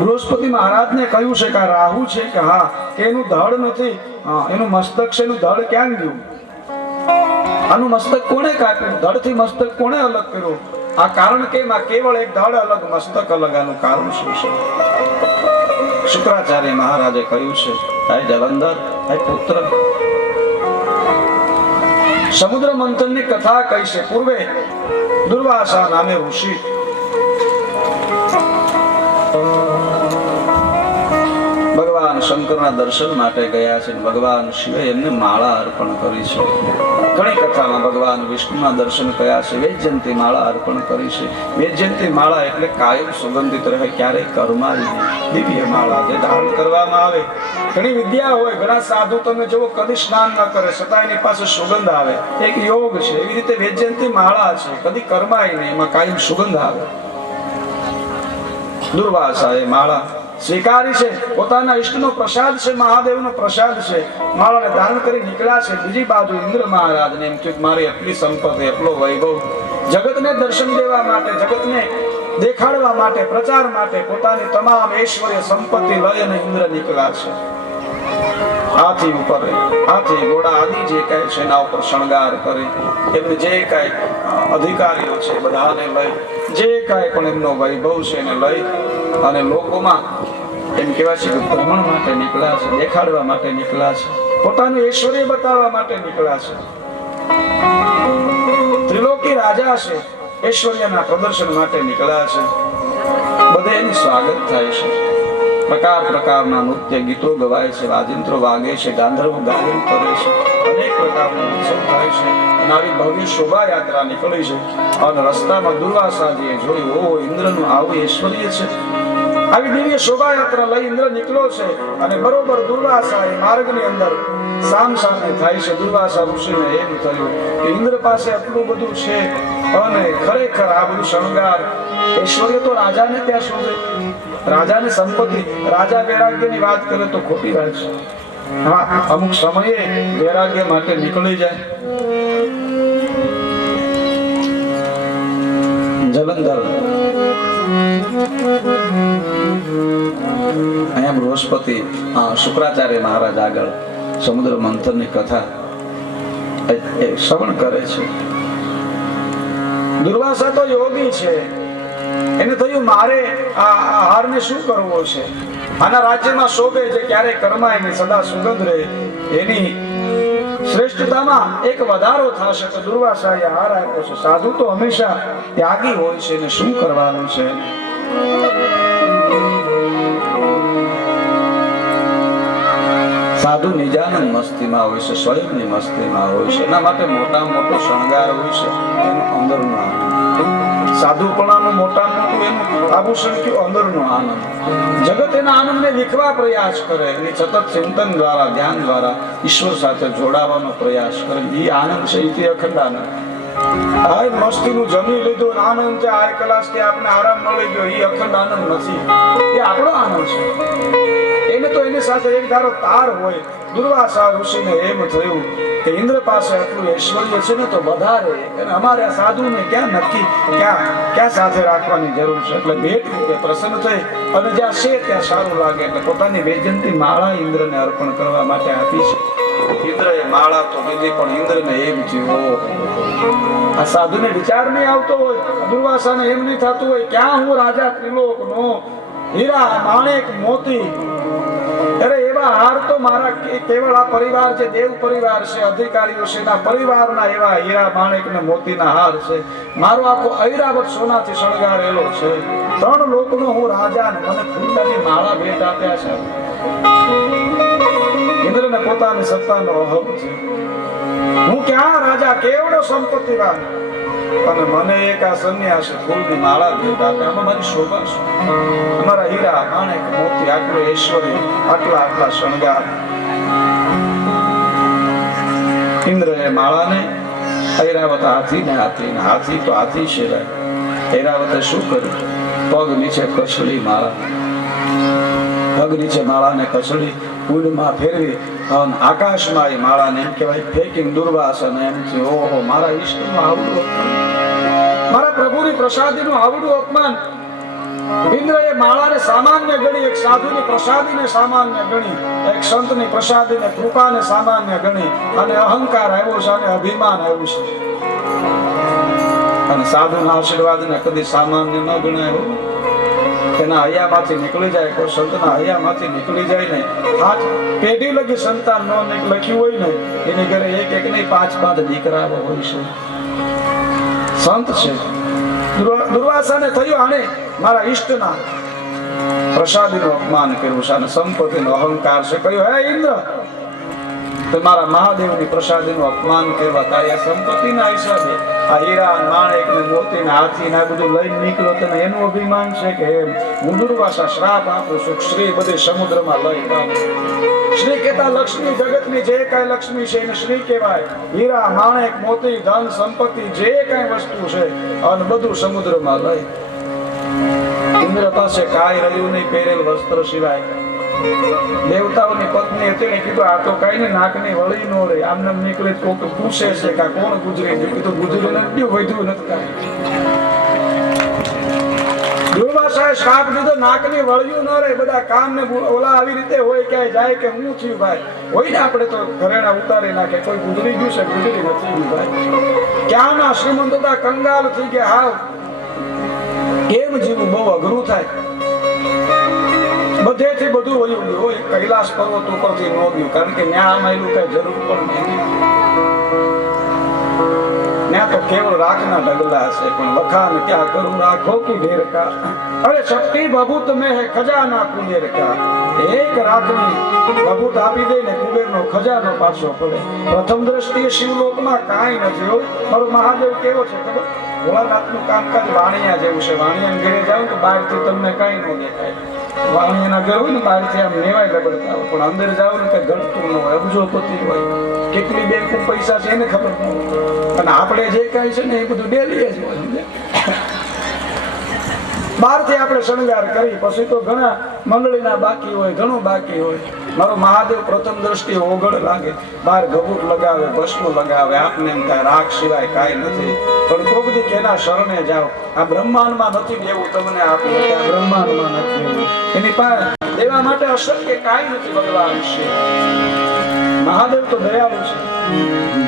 બૃહસ્પતિ મહારાજને કહ્યું છે કે રાહુ છે કે હા, કે એનું ધડ નથી, એનું મસ્તક છે. એનું ધડ ક્યાં ગયું? આનું મસ્તક કોણે કાપ્યું? ધડથી મસ્તક કોણે અલગ કર્યું? આ કારણ કેમ? આ કેવળ એક ધડ અલગ, મસ્તક અલગ. આનું કારણ શું છે? શુક્રાચાર્ય મહારાજે કહ્યું છે, હે જલંધર, હે પુત્ર, સમુદ્ર મંથનની કથા કહી છે. પૂર્વે દુર્વાસા નામે ઋષિ ભગવાન શંકરના દર્શન માટે ગયા છે. ભગવાન શિવે એમને માળા અર્પણ કરી છે. ઘણી કથામાં ભગવાન વિષ્ણુના દર્શન કર્યા છે. વૈજયંતી માળા અર્પણ કરી છે. વૈજયંતી માળા એટલે કાયમ સુગંધિત રહે, ક્યારેય કરમાય નહીં. દિવ્ય માળા જે ધારણ કરવામાં આવે. ઘણી વિદ્યા હોય, ઘણા સાધુ તમે જુઓ કદી સ્નાન ન કરે છતાં એની પાસે સુગંધ આવે, એક યોગ છે. એવી રીતે વૈજયંતી માળા છે, કદી કરમાય નહીં, એમાં કાયમ સુગંધ આવે. દુર્વાસા એ માળા સ્વીકારી છે. પોતાના ઈષ્ટનો પ્રસાદ છે, મહાદેવનો પ્રસાદ છે. માળાને દાન કરી નીકળ્યા છે. બીજી બાજુ ઇન્દ્ર મહારાજને એમ થયું મારી એટલી સંપત્તિ, એટલો વૈભવ, જગતને દર્શન દેવા માટે, જગતને દેખાડવા માટે, પ્રચાર માટે પોતાની તમામ ઐશ્વર્ય સંપત્તિ લઈ અને ઇન્દ્ર નીકળ્યા છે. હાથી ઉપર હાથી ઘોડા આદિ જે કઈ સેના ઉપર શણગાર કરી એમને જે કઈ અધિકારીઓ છે બધાને લઈ જે કઈ પણ એમનો વૈભવ છે એને લઈ અને લોકોમાં એમ કહેવાય છે કે ભ્રમણ માટે નીકળ્યા છે, દેખાડવા માટે નીકળ્યા છે, પોતાનું ઐશ્વર્ય બતાવવા માટે નીકળ્યા છે. ત્રિલોકી રાજા છે, ઐશ્વર્યના પ્રદર્શન માટે નીકળ્યા છે. બધે એનું સ્વાગત થાય છે. પ્રકાર પ્રકારના નૃત્ય ગીતો ગવાય છે, વાજિંત્રો વાગે છે, ગાંધર્વ ગાયન કરે છે, અનેક પ્રકારનો ઉત્સવ થાય છે. અને આવી ભવ્ય શોભાયાત્રા નીકળી છે અને રસ્તામાં દુર્વાસાજીએ જોયું, ઓહો, ઇન્દ્રનું આવું ઐશ્વર્ય છે. આવી દિવ્ય શોભાયાત્રા લઈ ઇન્દ્ર નીકળ્યો છે અને બરોબર દુર્વાસા એ માર્ગની અંદર સામ સામે થાય છે. દુર્વાસા ઋષિને એમ થયું કે ઇન્દ્ર પાસે આટલું બધું છે અને ખરેખર આ બધું શણગાર ઐશ્વર્ય તો રાજાને ત્યાં શોધે, રાજાને સંપત્તિ, રાજા વૈરાગ્યની વાત કરે તો ખોટી વાત છે. હા, અમુક સમયે વૈરાગ્ય માટે નીકળી જાય. જલંધર અહીંયા બૃહસ્પતિ શુક્રાચાર્ય મહારાજ આગળ સમુદ્ર મંથનની કથા શ્રવણ કરે છે. દુર્વાસા તો યોગી છે, એને થયું મારે આ હારને શું કરવો છે, આના રાજ્યમાં શોભે જે ક્યારેય કર્માય નહીં, સદા સુગંધ રહે, એની શ્રેષ્ઠતામાં એક વધારો થશે. તો દુર્વાસાએ હાર આપ્યો છે. સાધુ તો હંમેશા ત્યાગી હોય છે, એને શું કરવાનું છે? સાધુ નિજાનંદ મસ્તીમાં હોય છે, સ્વયંની મસ્તીમાં હોય છે. એના માટે મોટા મોટો શણગાર હોય છે, એનું અંદરનો આનંદ. સાધુપણાનું મોટા મોટું એનું આભૂષણ કયું? અંદરનો આનંદ. જગત એના આનંદને વિખવા પ્રયાસ કરે, એની સતત ચિંતન દ્વારા, ધ્યાન દ્વારા ઈશ્વર સાથે જોડાવાનો પ્રયાસ કરે. એ આનંદ છે, એ અખંડ આનંદ. આ મસ્તીનું જમી લીધું આનંદ છે, આ કલાકથી આપણે આરામ મળી ગયો, એ અખંડ આનંદ નથી, એ આપણો આનંદ છે. એને તો એની સાથે એક ધારો તાર હોય. દુર્વાસા ઋષિને એમ થયું કે ઇન્દ્ર પાસે આટલું ઐશ્વર્ય છે ને તો વધારે, અને અમારે આ સાધુને ક્યાં નક્કી ક્યાં સાથે રાખવાની જરૂર છે. એટલે ભેટ રૂપે પ્રસન્ન થઈ અને જ્યાં છે ત્યાં સારું લાગે એટલે પોતાની વૈજયંતી માળા ઇન્દ્રને અર્પણ કરવા માટે આપી છે. ઇન્દ્રએ માળા તો દીધી, પણ ઇન્દ્રને એમ થયું, આ સાધુને વિચાર નહીં આવતો હોય, દુર્વાસાને એમ નહીં થતું હોય ક્યાં હું રાજા ત્રિલોકનો હીરા માણેક મોતી, અરે એવા હાર તો મારા કેવળ આ પરિવાર છે, દેવ પરિવાર છે, અધિકારીઓ છે, એના પરિવારના એવા હીરા માણેક ને મોતીના હાર છે. મારો આખો ઐરાવત સોનાથી શણગારેલો છે. 3 લોકનો હું રાજા ને મને ફૂલની માળા ભેટ આપ્યા છે. ઇન્દ્રને પોતાની સત્તાનો અહમ છે. હું ક્યાં રાજા, કેવડો સંપત્તિવાન, અને મને એક આ સંન્યાસી ફૂલની માળા ભેટ આપે. આમાં મારી શોભા છે. અમારા હીરા માણેક મોતી, આટલો ઐશ્વર્ય, આટલા શણગાર. ઇન્દ્રએ માળાને ઐરાવત હાથી તો હાથી છે. ઐરાવતે શું કર્યું? પગ નીચે કસડી માળા, પગ નીચે માળાને કસડી કુંડમાં ફેરવી અને આકાશમાં એ માળાને એમ કહેવાય ફેંકીને દુર્વાસાને એમ થયું, ઓહો, મારા ઈષ્ટનું આવડું અપમાન, મારા પ્રભુની પ્રસાદીનું આવડું અપમાન. ઇન્દ્રએ માળાને સામાન્ય ગણી, એક સાધુની પ્રસાદીને સામાન્ય ગણી, એક સંતની પ્રસાદીને કૃપાને સામાન્ય ગણી, અને અહંકાર આવ્યો છે અને અભિમાન આવ્યું છે. અને સાધુના આશીર્વાદને કદી સામાન્ય ન ગણાય. એના હૈયામાંથી નીકળી જાય, કોઈ સંતના હૈયામાંથી નીકળી જાય ને, હાથ પેઢી લગી સંતાન ન લખ્યું હોય ને, એની ઘરે એક નહીં 5 દીકરાઓ હોય છે. સંત છે. દુર્વાસાને થયું આને મારા ઈષ્ટના પ્રસાદીનું અપમાન કર્યું છે અને સંપત્તિનો અહંકાર છે. કહ્યું, હે ઇન્દ્ર, તો મારા મહાદેવની પ્રસાદીનું અપમાન કરવા તારી આ સંપત્તિના હિસાબે આ હીરા માણેક ને મોતી ને હાથી ને આ બધું લઈને નીકળ્યો, તને એનું અભિમાન છે કે એમ? હું દુર્વાસા શ્રાપ આપું છું, શ્રી બધી સમુદ્રમાં લઈ જાઉં. શ્રી કહેતા લક્ષ્મી, જગતની જે કઈ લક્ષ્મી છે એને શ્રી કહેવાય. હીરા માણેક મોતી ધન સંપત્તિ જે કઈ વસ્તુ છે અને બધું સમુદ્રમાં લઈ. ઇન્દ્ર પાસે કાંઈ રહ્યું નહીં પહેરેલ વસ્ત્ર સિવાય. દેવતાઓની પત્ની હતી ને કીધું, આ તો કઈ ને નાકની વળી નો રે, આમ નામ નીકળે તો પૂછે છે કે કોણ ગુજરી ગયું? કીધું ગુજરી નથી, વધ્યું નથી કાંઈ. દુર્વાસાએ બધા શ્રાપ દીધો, નાકની વળ્યું ન રહે, બધા કામ ને ઓલા આવી રીતે હોય, ક્યાંય જાય કે હું થયું ભાઈ હોય ને, આપણે તો ઘરેણા ઉતારી નાખે, કોઈ ગુજરી ગયું છે, ગુજરી નથી ગયું ભાઈ. ક્યાંના શ્રીમંત હતા, કંગાલ થઈ ગયા, હાવ કેમ જીવવું બહુ અઘરું થાય. બધેથી બધું વયું ગયું હોય, કૈલાસ પર્વત ઉપરથી ન ગયું, કારણ કે ન્યા આમાં કઈ જરૂર પણ નથી. ત્યાં તો કેવળ રાખના ઢગલા છે, પણ વખાણ ક્યાં કરું રાખો કી ઢેર કા. અરે શક્તિ ભભૂત મેં હે ખજાના કુબેર કા. એક રાખની ભભૂત આપી દે ને કુબેરનો ખજાનો પાછો પડે. પ્રથમ દ્રષ્ટિએ શિવલોકમાં કાંઈ નથી હોય. મારો મહાદેવ કેવો છે ખબર? ભોળાનાથનું કામકાજ વાણિયા જેવું છે. વાણિયાના ઘરે જાવ તો બહારથી તમને કાંઈ ન દેખાય. વાણિયાના ઘર હોય ને બહારથી આમ નેવાય લબડતા હોય, પણ અંદર જાવ ને કઈ ગણતું ન હોય, અબજોપતિ હોય, કેટલી બેંકમાં પૈસા છે એને ખબર ન હોય. અને આપણે જે કાંઈ છે ને એ બધું ડેલી જ હોય. બહારથી આપણે શણગાર કરી પછી તો ઘણા મંગળીના બાકી હોય, ઘણું બાકી હોય. મારો મહાદેવ પ્રથમ દ્રષ્ટિએ ઓગળ લાગે, બહાર ગભૂટ લગાવે, ભસ્મ લગાવે, આપને એમ કાંઈ રાખ સિવાય કાંઈ નથી. પણ કોક દી કેના શરણે જાઓ, આ બ્રહ્માંડમાં નથી દેવું તમને આપ્યું, આ બ્રહ્માંડમાં નથી દેવું, એની પાસે દેવા માટે અશક્ય કાંઈ નથી ભગવાન છે. મહાદેવ તો દયાળુ છે.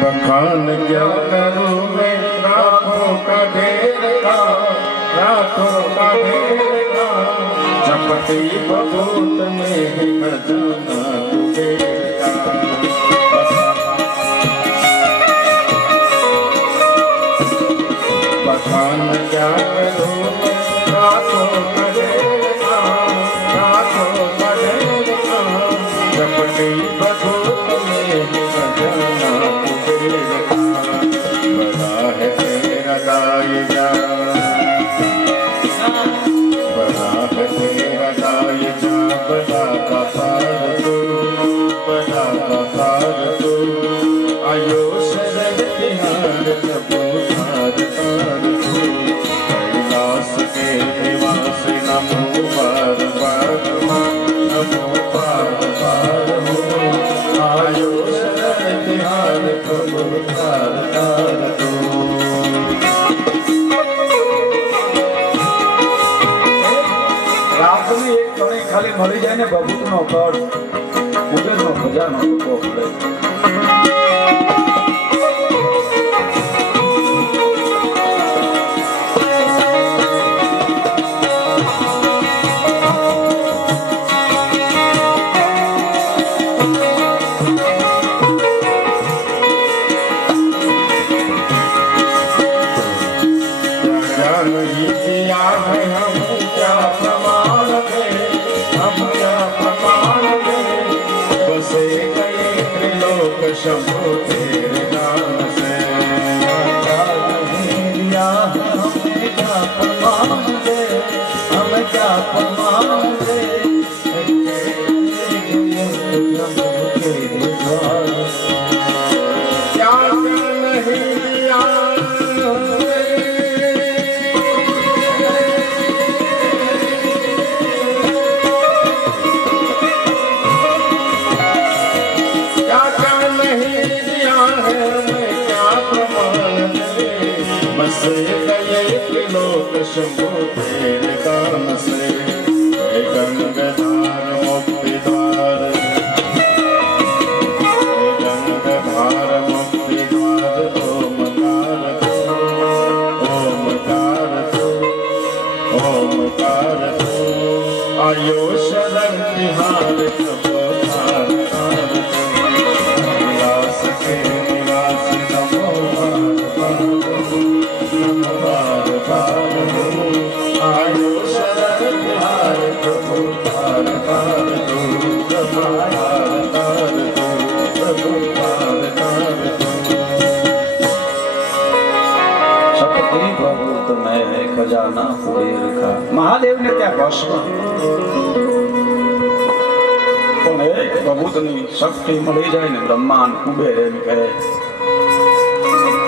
બખાન ક્યાં કરું મેં રાખો કા ઢેર કા, રાખો કા ઢેર કા. ચપટી ભભૂત મેં ખજાના કુબેર કા. બખાન ક્યાં કરું મેં રાખો કા ઢેર કા, રાખો કા ઢેર કા. ચપટી ભભૂત મેં ખજાના કુબેર કા. બડા હે તેરા દાયજા, बड़ा है तेरा दायजा, बड़ा का पार तू, बड़ा का पार तू. आयो शरण तिहार प्रभु तार तार तू. कैलाश के निवास नमो बार बार, नमो बार बार हो. आयो शरण तिहार प्रभु तार तार तू. રાખની એક કણી ખાલી મળી જાય ને ભભૂતનો કળ, કુબેરનો ખજાનો ટૂંકો પડે. क्या नहीं किया है हम क्या प्रमाण दे, हम क्या प्रमाण दे. बसे गए त्रिलोक शंभु तेरे नाम से. क्या नहीं किया है हमें क्या प्रमाण दे, हम क्या प्रमाण दे. क्या नहीं दिया त्रिलोक शंभु तेरे काम से. हे गंगाधार मुक्ति द्वार, हे गंगाधार मुक्ति द्वार. ओमकार तू, ओमकार तू, ओमकार तू. आयो शरण तिहार प्रभु तार तार तू. कैलाश के निवास नमो बार बार, नमो बार बार हो. आयो शरण तिहार प्रभु तार तार तू. प्रभु तार तार तू, प्रभु तार तार तू. શક્તિ ભભૂત મેં હે ખજાના કુબેર કા. મહાદેવને ત્યાં ભસ્મ પણ એક ભભૂતની શક્તિ મળી જાય ને બ્રહ્માંડ કુબેર એમ કહે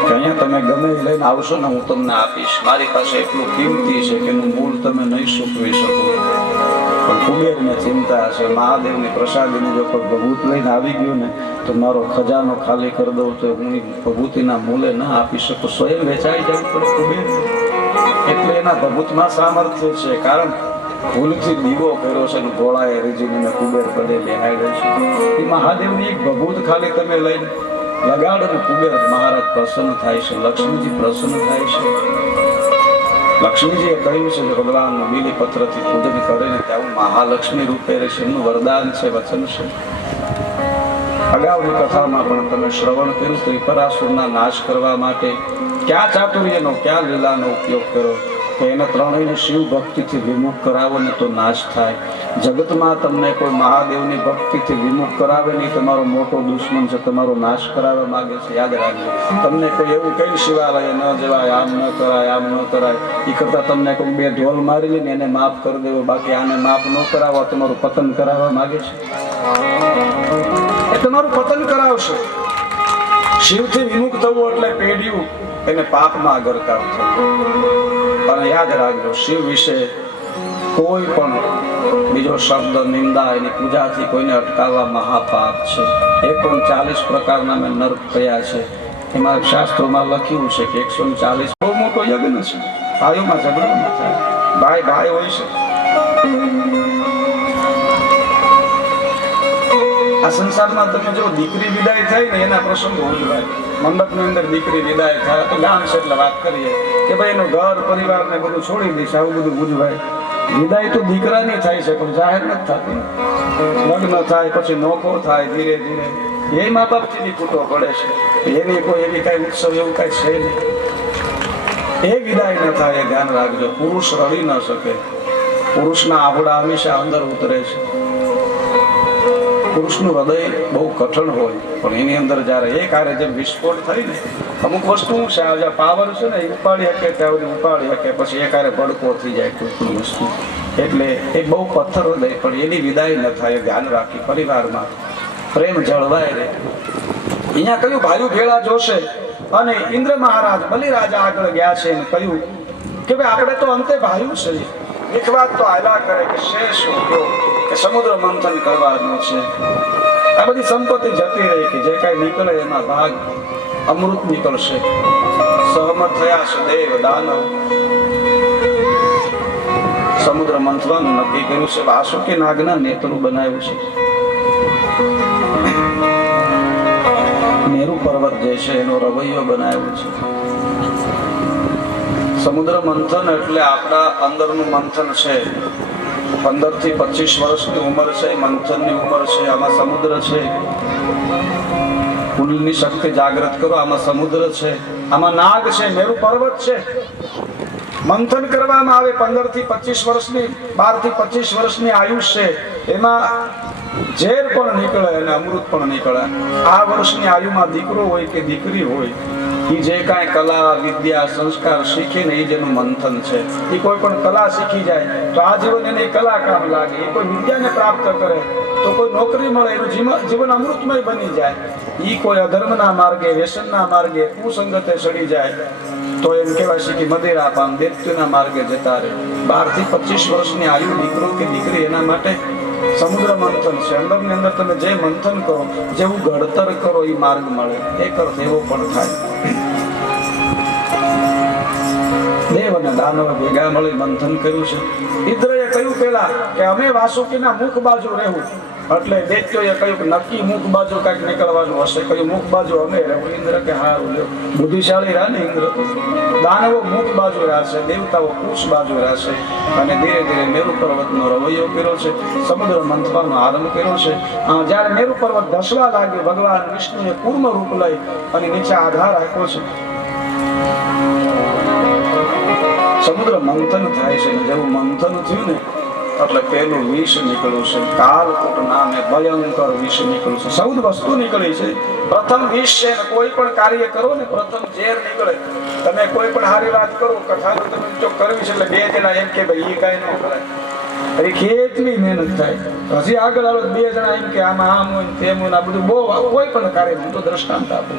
કે અહીંયા તમે ગમે એ લઈને આવશો ને હું તમને આપીશ. મારી પાસે એટલું કિંમતી છે કે એનું મૂળ તમે નહીં ચૂકવી શકો. પણ કુબેરને ચિંતા છે, મહાદેવની પ્રસાદીને જો કોઈ ભભૂત લઈને આવી ગયું ને તો મારો ખજાનો ખાલી કરી દઉં તો હું ભભૂતિના મૂલે ના આપી શકું, સ્વયં વેચાઈ જવું પડે કુબેર. એટલે એના ભભૂતમાં સામર્થ્ય છે, કારણ ભૂલથી દીવો કર્યો છે ને ગોળાએ રીજીને કુબેર પદે બેહાડ્યો છે. એ મહાદેવની એક ભભૂત ખાલી તમે લઈને લગાડો ને કુબેર મહારાજ પ્રસન્ન થાય છે, લક્ષ્મીજી પ્રસન્ન થાય છે. લક્ષ્મીજીએ કહ્યું છે કે ભગવાનનું બીલીપત્રથી પૂજન કરે ને ત્યાં મહાલક્ષ્મી રૂપે રહેશે. એમનું વરદાન છે, વચન છે. અગાઉની કથામાં પણ તમે શ્રવણ કર્યું ત્રિપરાસુરના નાશ કરવા માટે ક્યાં ચાતુર્યનો ક્યાં લીલાનો ઉપયોગ કર્યો કે એને ત્રણેયને શિવ ભક્તિથી વિમુખ કરાવો ને તો નાશ થાય. જગતમાં તમને કોઈ મહાદેવની ભક્તિથી વિમુખ કરાવે નહીં, તમારો મોટો દુશ્મન છે, તમારો નાશ કરાવવા માંગે છે. યાદ રાખજો. તમને કોઈ એવું કઈ શિવાલય ન જવાય, આમ ન કરાય, આમ ન કરાય, એ કરતા તમને કોઈ બે ઢોલ મારી લઈને એને માફ કરી દેવો, બાકી આને માફ ન કરાવો તમારું પતન કરાવવા માંગે છે. એ તમારું પતન કરાવશે. શિવથી વિમુખ થવું એટલે પેઢીયું એને પાપમાં ગરકાવ થવું. અને યાદ રાખજો, શિવ વિશે કોઈ પણ બીજો શબ્દ નિંદા એની પૂજાથી કોઈને અટકાવવા મહાપાપ છે. 39 પ્રકારના મેં નર્ક થયા છે. એમાં શાસ્ત્રોમાં લખ્યું છે કે 140 બહુ મોટો યજ્ઞ છે. ભાઈઓમાં ઝઘડો ન થાય, ભાઈ ભાઈ હોય છે. આ સંસારમાં તમે જો દીકરી વિદાય થાય ને એના પ્રસંગો ઉજવાય. મંડપની અંદર દીકરી વિદાય થાય તો ગામ છે એટલે વાત કરીએ કે ભાઈ એનું ઘર પરિવાર ને બધું છોડી દઈશ, આવું બધું ઉજવાય. વિદાય તો દીકરાની થાય છે પણ જાહેર નથી થતી. લગ્ન થાય પછી નોખો થાય ધીરે ધીરે, એ મા બાપથી બી ખૂટો પડે છે. એની કોઈ એવી કઈ ઉત્સવ એવું કઈ છે નહીં. એ વિદાય ન થાય એ ધ્યાન રાખજો. પુરુષ રડી ન શકે. પુરુષના આહુડા હંમેશા અંદર ઉતરે છે. પુરુષનું હૃદય બહુ કઠણ હોય પણ એની અંદર જયારે એક હારે જેમ વિસ્ફોટ થઈ ને, અમુક વસ્તુ છે આ પાવર છે ને એ ઉપાડી શકે ત્યાં ઉપાડી શકે, પછી એક હારે ભડકો થઈ જાય કોઈ વસ્તુ. એટલે એ બહુ પથ્થર હૃદય પણ એની વિદાય ન થાય, ધ્યાન રાખી પરિવારમાં પ્રેમ જળવાય રહે. અહીંયા કયું ભાઈઓ ભેળા જોશે અને ઇન્દ્ર મહારાજ બલિરાજા આગળ ગયા છે અને કહ્યું કે ભાઈ આપણે તો અંતે ભાઈઓ છે. એક વાત તો આયલા કરે કે શેષ કે સમુદ્ર મંથન કરવાનું છે. આ બધી સંપત્તિ જતી રહી કે જે કઈ નીકળે એમાં ભાગ અમૃત નીકળશે. સહમત થયા છે દેવ દાનવ. સમુદ્ર મંથવાનું નક્કી કર્યું છે. વાસુકી નાગના નેતરું બનાવ્યું છે. મેરુ પર્વત જે છે એનો રવૈયો બનાવ્યો છે. સમુદ્ર મંથન એટલે આપણા અંદરનું મંથન છે. 15 થી 25 વર્ષની ઉંમર છે, મંથનની ઉંમર છે. આમાં સમુદ્ર છે. કુલની શક્તિ જાગૃત કરો, આમાં સમુદ્ર છે, આમાં નાગ છે, મેરુ પર્વત છે. મંથન કરવામાં આવે. 15 થી 25 વર્ષની 12 થી 25 વર્ષની આયુષ છે. એમાં ઝેર પણ નીકળે અને અમૃત પણ નીકળે. આ વર્ષની આયુમાં દીકરો હોય કે દીકરી હોય, એ જે કાંઈ કલા વિદ્યા સંસ્કાર શીખીને એ જેનું મંથન છે. એ કોઈ પણ કલા શીખી જાય તો આ જીવન એને કલા કામ લાગે. એ કોઈ વિદ્યાને પ્રાપ્ત કરે તો કોઈ નોકરી મળે, એનું જીવન અમૃતમય બની જાય. એ કોઈ અધર્મના માર્ગે વ્યસનના માર્ગે કુસંગતે ચડી જાય તો એમ કહેવાય છે કે મદિરા પામ મૃત્યુના માર્ગે જતા રહે. 12 થી 25 વર્ષની આયુ દીકરો કે દીકરી એના માટે સમુદ્ર મંથન છે. અંદરની અંદર તમે જે મંથન કરો, જેવું ઘડતર કરો એ માર્ગ મળે. એક અર્થ એવો પણ થાય. દેવ અને દાનવ ભેગા મળી મંથન કર્યું છે. ઇન્દ્રએ કહ્યું પેલા કે અમે વાસુકીના મુખ બાજુ રહેવું, એટલે દૈત્યોએ કહ્યું કે નક્કી મુખ બાજુ કઈક નીકળવાનું હશે. કહ્યું મુખ બાજુ અમે રહેવું. ઇન્દ્ર કે હારું લ્યો, બુદ્ધિશાળી રહ્યા ને ઇન્દ્ર તો. દાનવો મુખ બાજુ રહેશે, દેવતાઓ કુશ બાજુ રહેશે. અને ધીરે ધીરે મેરુ પર્વતનો રવૈયો કર્યો છે. સમુદ્ર મંથનનો આરંભ કર્યો છે. જ્યારે મેરુ પર્વત ધસવા લાગ્યો, ભગવાન વિષ્ણુએ કૂર્મ રૂપ લઈ અને નીચે આધાર આપ્યો છે. સમુદ્ર મંથન થાય છે. જેવું મંથન થયું ને એટલે પેલું વિષ નીકળ્યું છે. કાલકૂટ નામે ભયંકર વિષ નીકળ્યું છે. 14 વસ્તુ નીકળી છે. પ્રથમ વિષ છે. કોઈ પણ કાર્ય કરો ને પ્રથમ ઝેર નીકળે. તમે કોઈ પણ સારી વાત કરો, કથા તમે જો કરવી છે એટલે બે જણા એમ કે ભાઈ એ કાંઈ ન કરાય, અરે કેટલી મહેનત થાય. હજી આગળ આવે 2 જણા એમ કે આમાં આમ હોય તેમ હોય. આ બધું બહુ કોઈ પણ કાર્ય, હું તો દ્રષ્ટાંત આપું,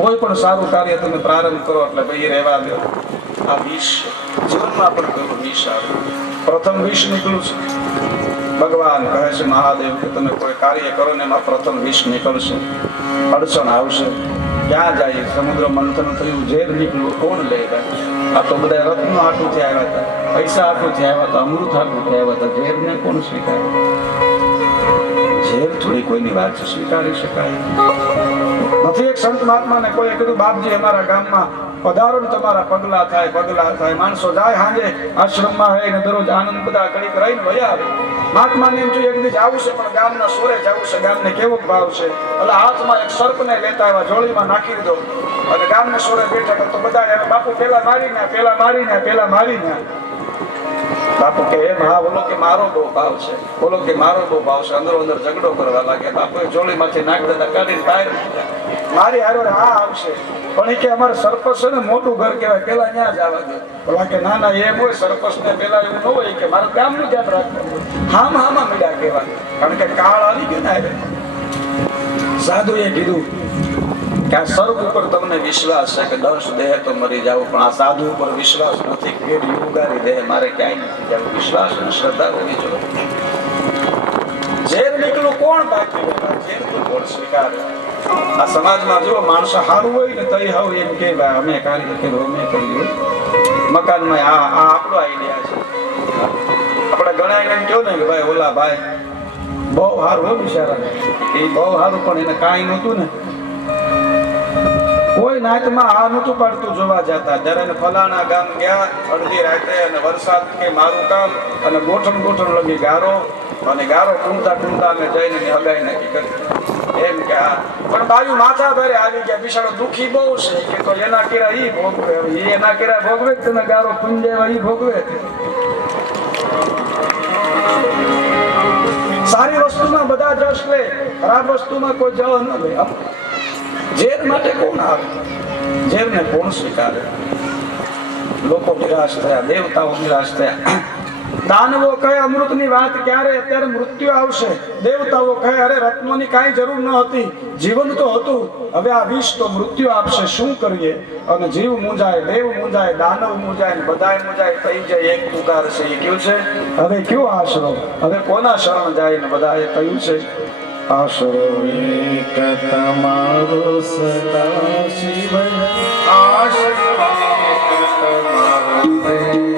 કોઈ પણ સારું કાર્ય તમે પ્રારંભ કરો એટલે ભાઈ રહેવા દો. આ વિષ જીવનમાં પણ કયું વિષ આવે. પ્રથમ વિષ નીકળ્યું છે. ભગવાન કહે છે મહાદેવ કે તમે કોઈ કાર્ય કરો ને એમાં પ્રથમ વિષ નીકળશે, અડચણ આવશે. ક્યાં જાય? સમુદ્ર મંથન થયું, ઝેર નીકળ્યું, કોણ લઈ જાય? આ તો બધા રત્નો હાટુથી આવ્યા હતા, પૈસા હાટુથી આવ્યા હતા, અમૃત હાટુથી આવ્યા હતા. ઝેરને કોણ સ્વીકારે? ઝેર થોડી કોઈની વાત સ્વીકારી શકાય નથી. એક સંત મહાત્માને કોઈ કીધું, બાપજી અમારા ગામમાં પધારો ને તમારા પગલા થાય, પગલા થાય. માણસો જાય સાંજે આશ્રમમાં હોય ને દરરોજ આનંદ બધા ઘડીક રહીને વયા આવે. મહાત્માને એમ જોયું એક દિવસ આવું છે પણ ગામના સોરે જવું છે, ગામને કેવો ભાવ છે. એટલે હાથમાં એક સર્પને લેતા આવ્યા, જોડીમાં નાખી દીધો અને ગામને સોરે બેઠા તો બધા બાપુ પેલા મારીને પેલા મારીને પેલા મારીને. બાપુ કે એમ હા, બોલો કે મારો બહુ ભાવ છે, બોલો કે મારો બહુ ભાવ છે. અંદરો અંદર ઝઘડો કરવા લાગે. બાપુએ જોડીમાંથી નાખ દાદા કાઢીને બહાર મારી હારો હા આવશે પણ એ કે અમારે સરપંચ છે ને મોટું ઘર કહેવાય, પેલા ત્યાં જ આવવા દે. બોલા કે ના ના એમ હોય, સરપંચ ને પેલા એવું ન હોય કે મારું ગામનું ધ્યાન રાખવું. હામાં હામાં મીડા કહેવાય, કારણ કે કાળ આવી ગયો ને આવે. સાધુએ કીધું કે આ સર્પ ઉપર તમને વિશ્વાસ છે કે 10 દેહ તો મરી જાવ, પણ આ સાધુ ઉપર વિશ્વાસ નથી. કેડી ઉગારી દે, મારે ક્યાંય નથી જવું. વિશ્વાસ અને શ્રદ્ધા હોવી જોઈએ. ઝેર નીકળું કોણ બાકી રહેલા? ઝેર તો કોણ સ્વીકારે? આ સમાજમાં જો માણસ સારું હોય ને તો હવે એમ કે ભાઈ અમે કાર્ય કર્યું, અમે કર્યું. મકાનમાં આ આપણો આઈડિયા છે. આપણે ઘણા એને કહ્યું ને કે ભાઈ ઓલા ભાઈ બહુ સારું હોય બિચારા, એ બહુ સારું પણ એને કાંઈ નહોતું ને. કોઈ નાતમાં આ નહોતું પાડતું જોવા જતા. જ્યારે એને ફલાણા ગામ ગયા અડધી રાતે અને વરસાદ કે મારું કામ અને ગોઠણ લગી ગારો અને ગારો ટૂંકતા ને જઈને હગાઈ નાખી કરી. એમ કે હા પણ બાજુ માથા ભારે આવી ગયા, બિચારો દુખી બહુ છે કે તો એના કેરા ઈ ભોગવે, એના કેરા ભોગવે તને ગારો પુંજેવા ઈ ભોગવે. સારી વસ્તુમાં બધા જ રસ લે, ખરાબ વસ્તુમાં કોઈ જવ ન લે. ઝેર માટે કોણ આવે? ઝેરને કોણ સ્વીકારે? લોકો નિરાશ થયા, દેવતાઓ નિરાશ થયા. દાનવો કહે અમૃતની વાત ક્યારે, અત્યારે મૃત્યુ આવશે. દેવતાઓ કહે અરે રત્નોની કાંઈ જરૂર ન હતી, જીવન તો હતું, હવે આ વિષ તો મૃત્યુ આપશે, શું કરીએ? અને જીવ મૂંઝાય, દેવ મૂંઝાય, દાનવ મૂંઝાય, બધાય મૂંઝાય, થઈ જાય એક પુકાર છે. એ કયું છે? હવે કયો આશરો? હવે કોના શરણ જાય? ને બધાએ કહ્યું છે આશરો એક તમારો સદા શિવ, આશરો એક તમારો પ્રેમ.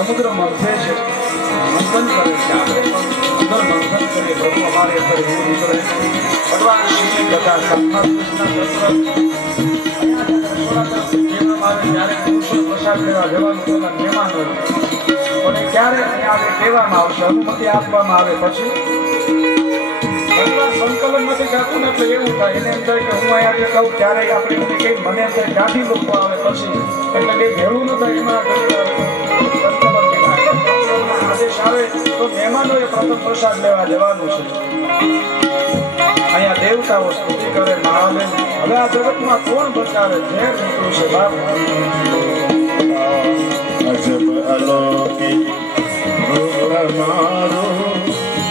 સમુદ્ર મંથે છે, મંથન કરે છે. આપણે પણ મંથન કરીએ, પ્રભુ અમારે અંદર એવું નીકળે. ભગવાન શિવની કથા સાતમા ત્યારે કુશળ પ્રસાદ લેવા જવાનું પેલા મહેમાન હોય, અને ક્યારે આવે કહેવામાં આવશે, અનુમતિ આપવામાં આવે પછી સંકલન નથી થતું ને એટલે એવું થાય. એને એમ થાય કે હું અહીંયા કહું ત્યારે આપણે કઈ મને એમ થાય કાઢી લોકો આવે પછી, એટલે કઈ ભેળું ન થાય. એમાં આદેશ આવે તો મહેમાનોએ પ્રથમ પ્રસાદ લેવા જવાનું છે. અહીંયા દેવતાઓ સ્તુતિ કરે મહાદેવ. હવે આ જગતમાં કોણ બચાવે? ઝેર નીકળ્યું છે બાપ. અજબ અલૌકિક રૂપ મારો,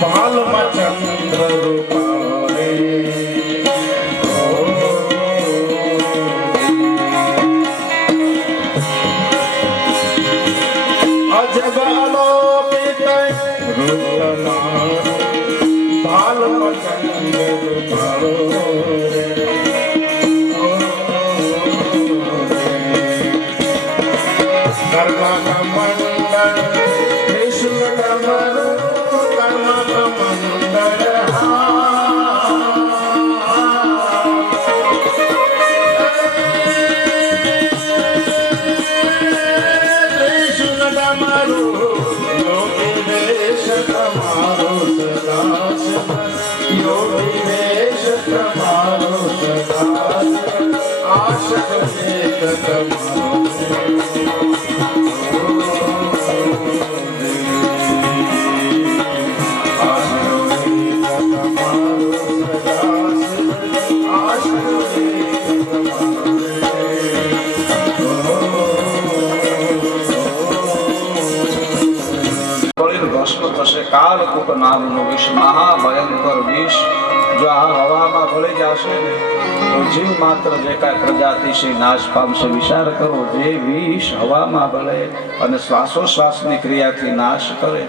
ભાલમાં ચંદ્ર રૂપાળો રે. અજબ અલૌકિક રૂપ મારો, ભાલમાં ચંદ્ર રૂપાળો રે. ભસ્મ થશે કાળકૂટ નામનું વિષ, મહાભયંકર વિષ જો આ હવામાં ભળી જશે ને તો જીવ માત્ર જે કાંઈ પ્રજાતિ છે નાશ પામશે. વિચાર કરો, જે વિષ હવામાં ભળે અને શ્વાસોશ્વાસની ક્રિયાથી નાશ કરે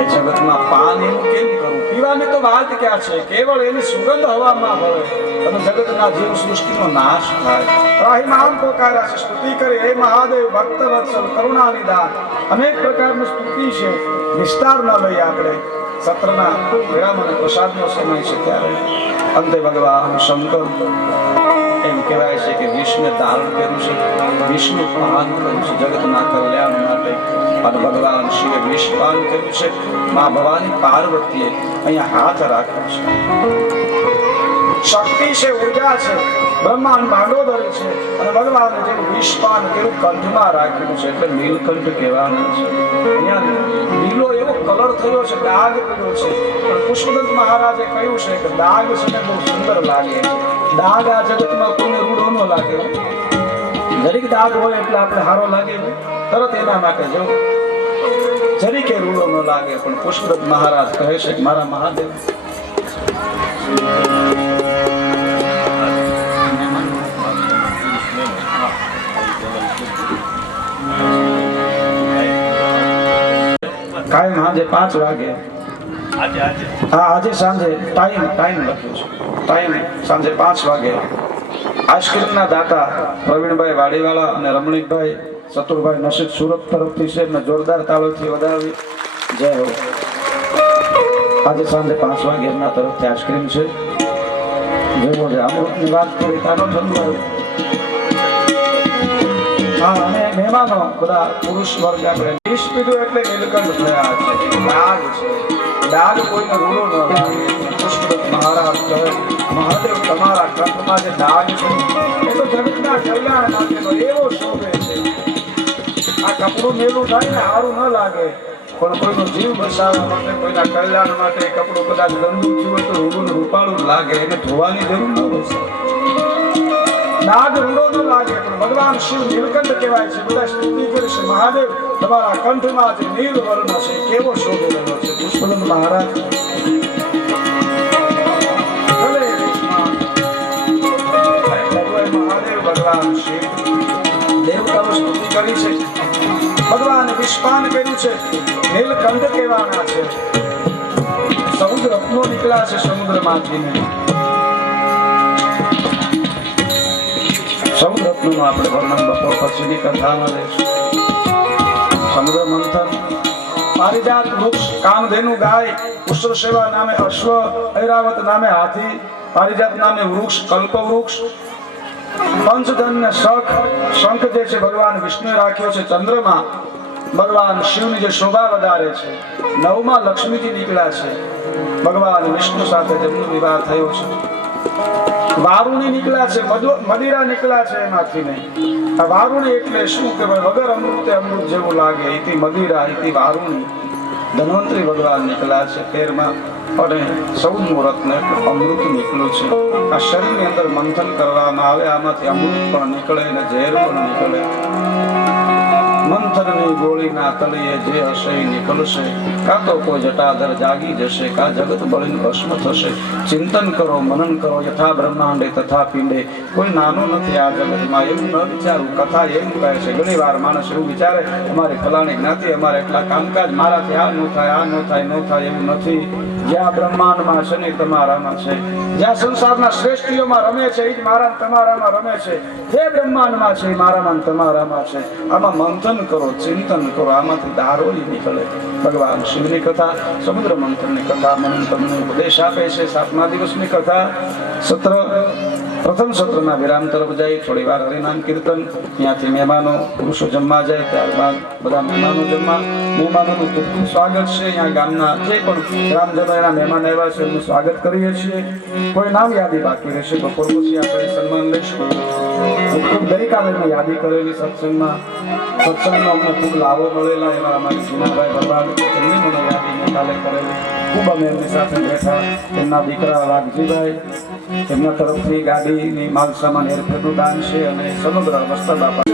એ જગતમાં પાન એનું કેમ કરવું? પીવાની તો વાત ક્યાં છે, કેવળ એની સુગંધ હવામાં ભળે અને જગતના જીવ સૃષ્ટિનો નાશ થાય. ત્રાહિમામ પોકાર્યા છે, સ્તુતિ કરી, હે મહાદેવ ભક્ત વત્સલ કરુણા નિદાન. અનેક પ્રકારની સ્તુતિ છે, વિસ્તાર ન લઈ આપણે. સત્રના વિરામ અને પ્રસાદનો સમય છે ત્યારે અંતે ભગવાન શંકર એમ કહેવાય છે કે વિષ્ણુ ધારણ કર્યું છે, વિષ્ણુ પાન કર્યું છે જગતના કલ્યાણ માટે. અને ભગવાન શિવે વિષ પાન કર્યું છે. મા ભવાની પાર્વતીએ અહીંયા હાથ રાખ્યો છે. શક્તિ છે, ઉર્જા છે, બ્રહ્માંડ ભાંડોદરી છે અને ભગવાને જે વિષપાન કર્યું કંઠમાં રાખ્યું છે એટલે નીલકંઠ કહેવાનું છે. અહીંયા લીલો એવો કલર થયો છે, ડાઘ પડ્યો છે. પણ પુષ્પદંત મહારાજે કહ્યું છે કે ડાઘ છે ને બહુ સુંદર લાગે છે. ડાઘ આ જગતમાં કોઈને રૂડો ન લાગે. જરીક ડાઘ હોય એટલે આપણે સારો લાગે તરત એના માટે જવું, જરીકે રૂડો ન લાગે. પણ પુષ્પદંત મહારાજ કહે છે કે મારા મહાદેવ કાયમ સાંજે 5 વાગે, હા આજે સાંજે ટાઈમ લખ્યું છે, ટાઈમ સાંજે 5 વાગે આઈસ્ક્રીમના દાતા પ્રવીણભાઈ વાડીવાળા અને રમણીકભાઈ ચતુરભાઈ નસીબ સુરત તરફથી છે એમને જોરદાર તાળોથી વધાવી જય હો. આજે સાંજે 5 વાગે એમના તરફથી આઈસ્ક્રીમ છે. જેવો છે અમૃતની વાત કરી તાનો ઠંડુ. હા, અને મહેમાનો બધા પુરુષ વર્ગ આપણે વિષ પીધું એટલે નીલકંઠ થયા છે. ડાઘ છે, ડાઘ કોઈને રૂડો ન લાગે. પુષ્પદત્ત મહારાજ કહે મહાદેવ તમારા કંઠમાં જે ડાઘ છે એ તો જગતના કલ્યાણ માટેનો એવો શોભે છે. આ કપડું મેલું થાય ને સારું ન લાગે, પણ કોઈનો જીવ બચાવવા માટે, કોઈના કલ્યાણ માટે કપડું કદાચ ગંદુ થયું હોય તો રૂડું રૂપાળું લાગે, એને ધોવાની જરૂર ન હોય. ડાઘ રૂડો ન લાગે. પણ ભગવાન શિવ નીલકંઠ કહેવાય છે. બધા સ્તુતિ કરે છે મહાદેવ તમારા કંઠમાં જે નીલ વર્ણ છે કેવો શોભી રહ્યો છે. પુષ્પદંત મહારાજ મહાદેવ ભગવાન શિવ દેવતાઓ સ્તુતિ કરી છે. ભગવાને વિષપાન કર્યું છે. નીલકંઠ કહેવાના છે. સમુદ્ર રત્નો નીકળ્યા છે સમુદ્રમાંથી. સમુદ્ર રત્નનું આપણે વર્ણન બપોર પછીની કથામાં લઈશું. સમુદ્ર મંથન, પારિજાત વૃક્ષ, કામધેનુ ગાય, પુષ્પસેવા નામે અશ્વ, ઐરાવત નામે હાથી, પારિજાત નામે વૃક્ષ, કલ્પ વૃક્ષ, પંચધન ને શંખ જે છે ભગવાન વિષ્ણુએ રાખ્યો છે. ચંદ્રમાં ભગવાન શિવની જે શોભા વધારે છે. 9માં લક્ષ્મીજી નીકળ્યા છે. ભગવાન વિષ્ણુ સાથે જેમનો વિવાહ થયો છે. વારુણી નીકળ્યા છે, મદિરા નીકળ્યા છે એમાંથી નહીં. આ વારુણી એટલે શું કે વગર અમૃતે અમૃત જેવું લાગે. ઇતિ મદિરા ઇતિ વારુણી. ધન્વંતરી ભગવાન નીકળ્યા છે 13માં. અને 14મું રત્ન એટલે અમૃત નીકળ્યું છે. આ શરીરની અંદર મંથન કરવામાં આવે, આમાંથી અમૃત પણ નીકળે અને ઝેર પણ નીકળે. મંથનની ગોળીના તળિયે જે હશે એ નીકળશે. કાં તો કોઈ જટાધર જાગી જશે, કાં જગત બળીને ભસ્મ થશે. ચિંતન કરો, મનન કરો. યથા બ્રહ્માંડે તથા પિંડે. કોઈ નાનો નથી આ જગતમાં, એવું ન વિચારવું. કથા એમ કહે છે, ઘણી વાર માણસ એવું વિચારે અમારી ફલાણી જ્ઞાતિ, અમારે એટલા કામકાજ, મારાથી આ ન થાય, આ ન થાય, ન થાય, એવું નથી. જ્યાં બ્રહ્માંડમાં છે ને તમારામાં છે. જ્યાં સંસારના શ્રેષ્ઠીઓમાં રમે છે એ જ મારા તમારામાં રમે છે. જે બ્રહ્માંડમાં છે એ મારામાં તમારામાં છે. આમાં મંથન કરો, ચિંતન કરો, આમાંથી દારોલી નીકળે. ભગવાન શિવની કથા, સમુદ્ર મંથનની કથા મને તમને ઉપદેશ આપે છે. 7મા દિવસની કથા સત્ર પ્રથમ સત્રના વિરામ તરફ જઈ થોડી વાર હરિનામ કીર્તન, ત્યાંથી મહેમાનો પુરુષો જમવા જાય, ત્યારબાદ બધા મહેમાનો જમવા. મહેમાનોનું ખૂબ ખૂબ સ્વાગત છે. અહીંયા ગામના જે પણ ગ્રામજનો એના મહેમાન આવ્યા છે એમનું સ્વાગત કરીએ છીએ. કોઈ નામ યાદી બાકી રહેશે બપોર પછી આપણે સન્માન લઈશું. ખૂબ ગઈકાલે મેં યાદી કરેલી સત્સંગમાં, સત્સંગનો અમને ખૂબ લાભો મળેલા એવા અમારી જીનાભાઈ બરબાદ, એમની મને યાદી મેં કાલે કરેલી. ખૂબ અમે એમની સાથે બેઠા. એમના દીકરા વાઘજીભાઈ, એમના તરફથી ગાડીની માલ સામાન હેરફેરનું દાન છે અને સમગ્ર વસ્ત્ર બાપા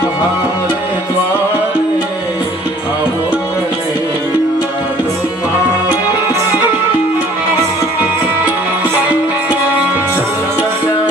तुम्हारे द्वार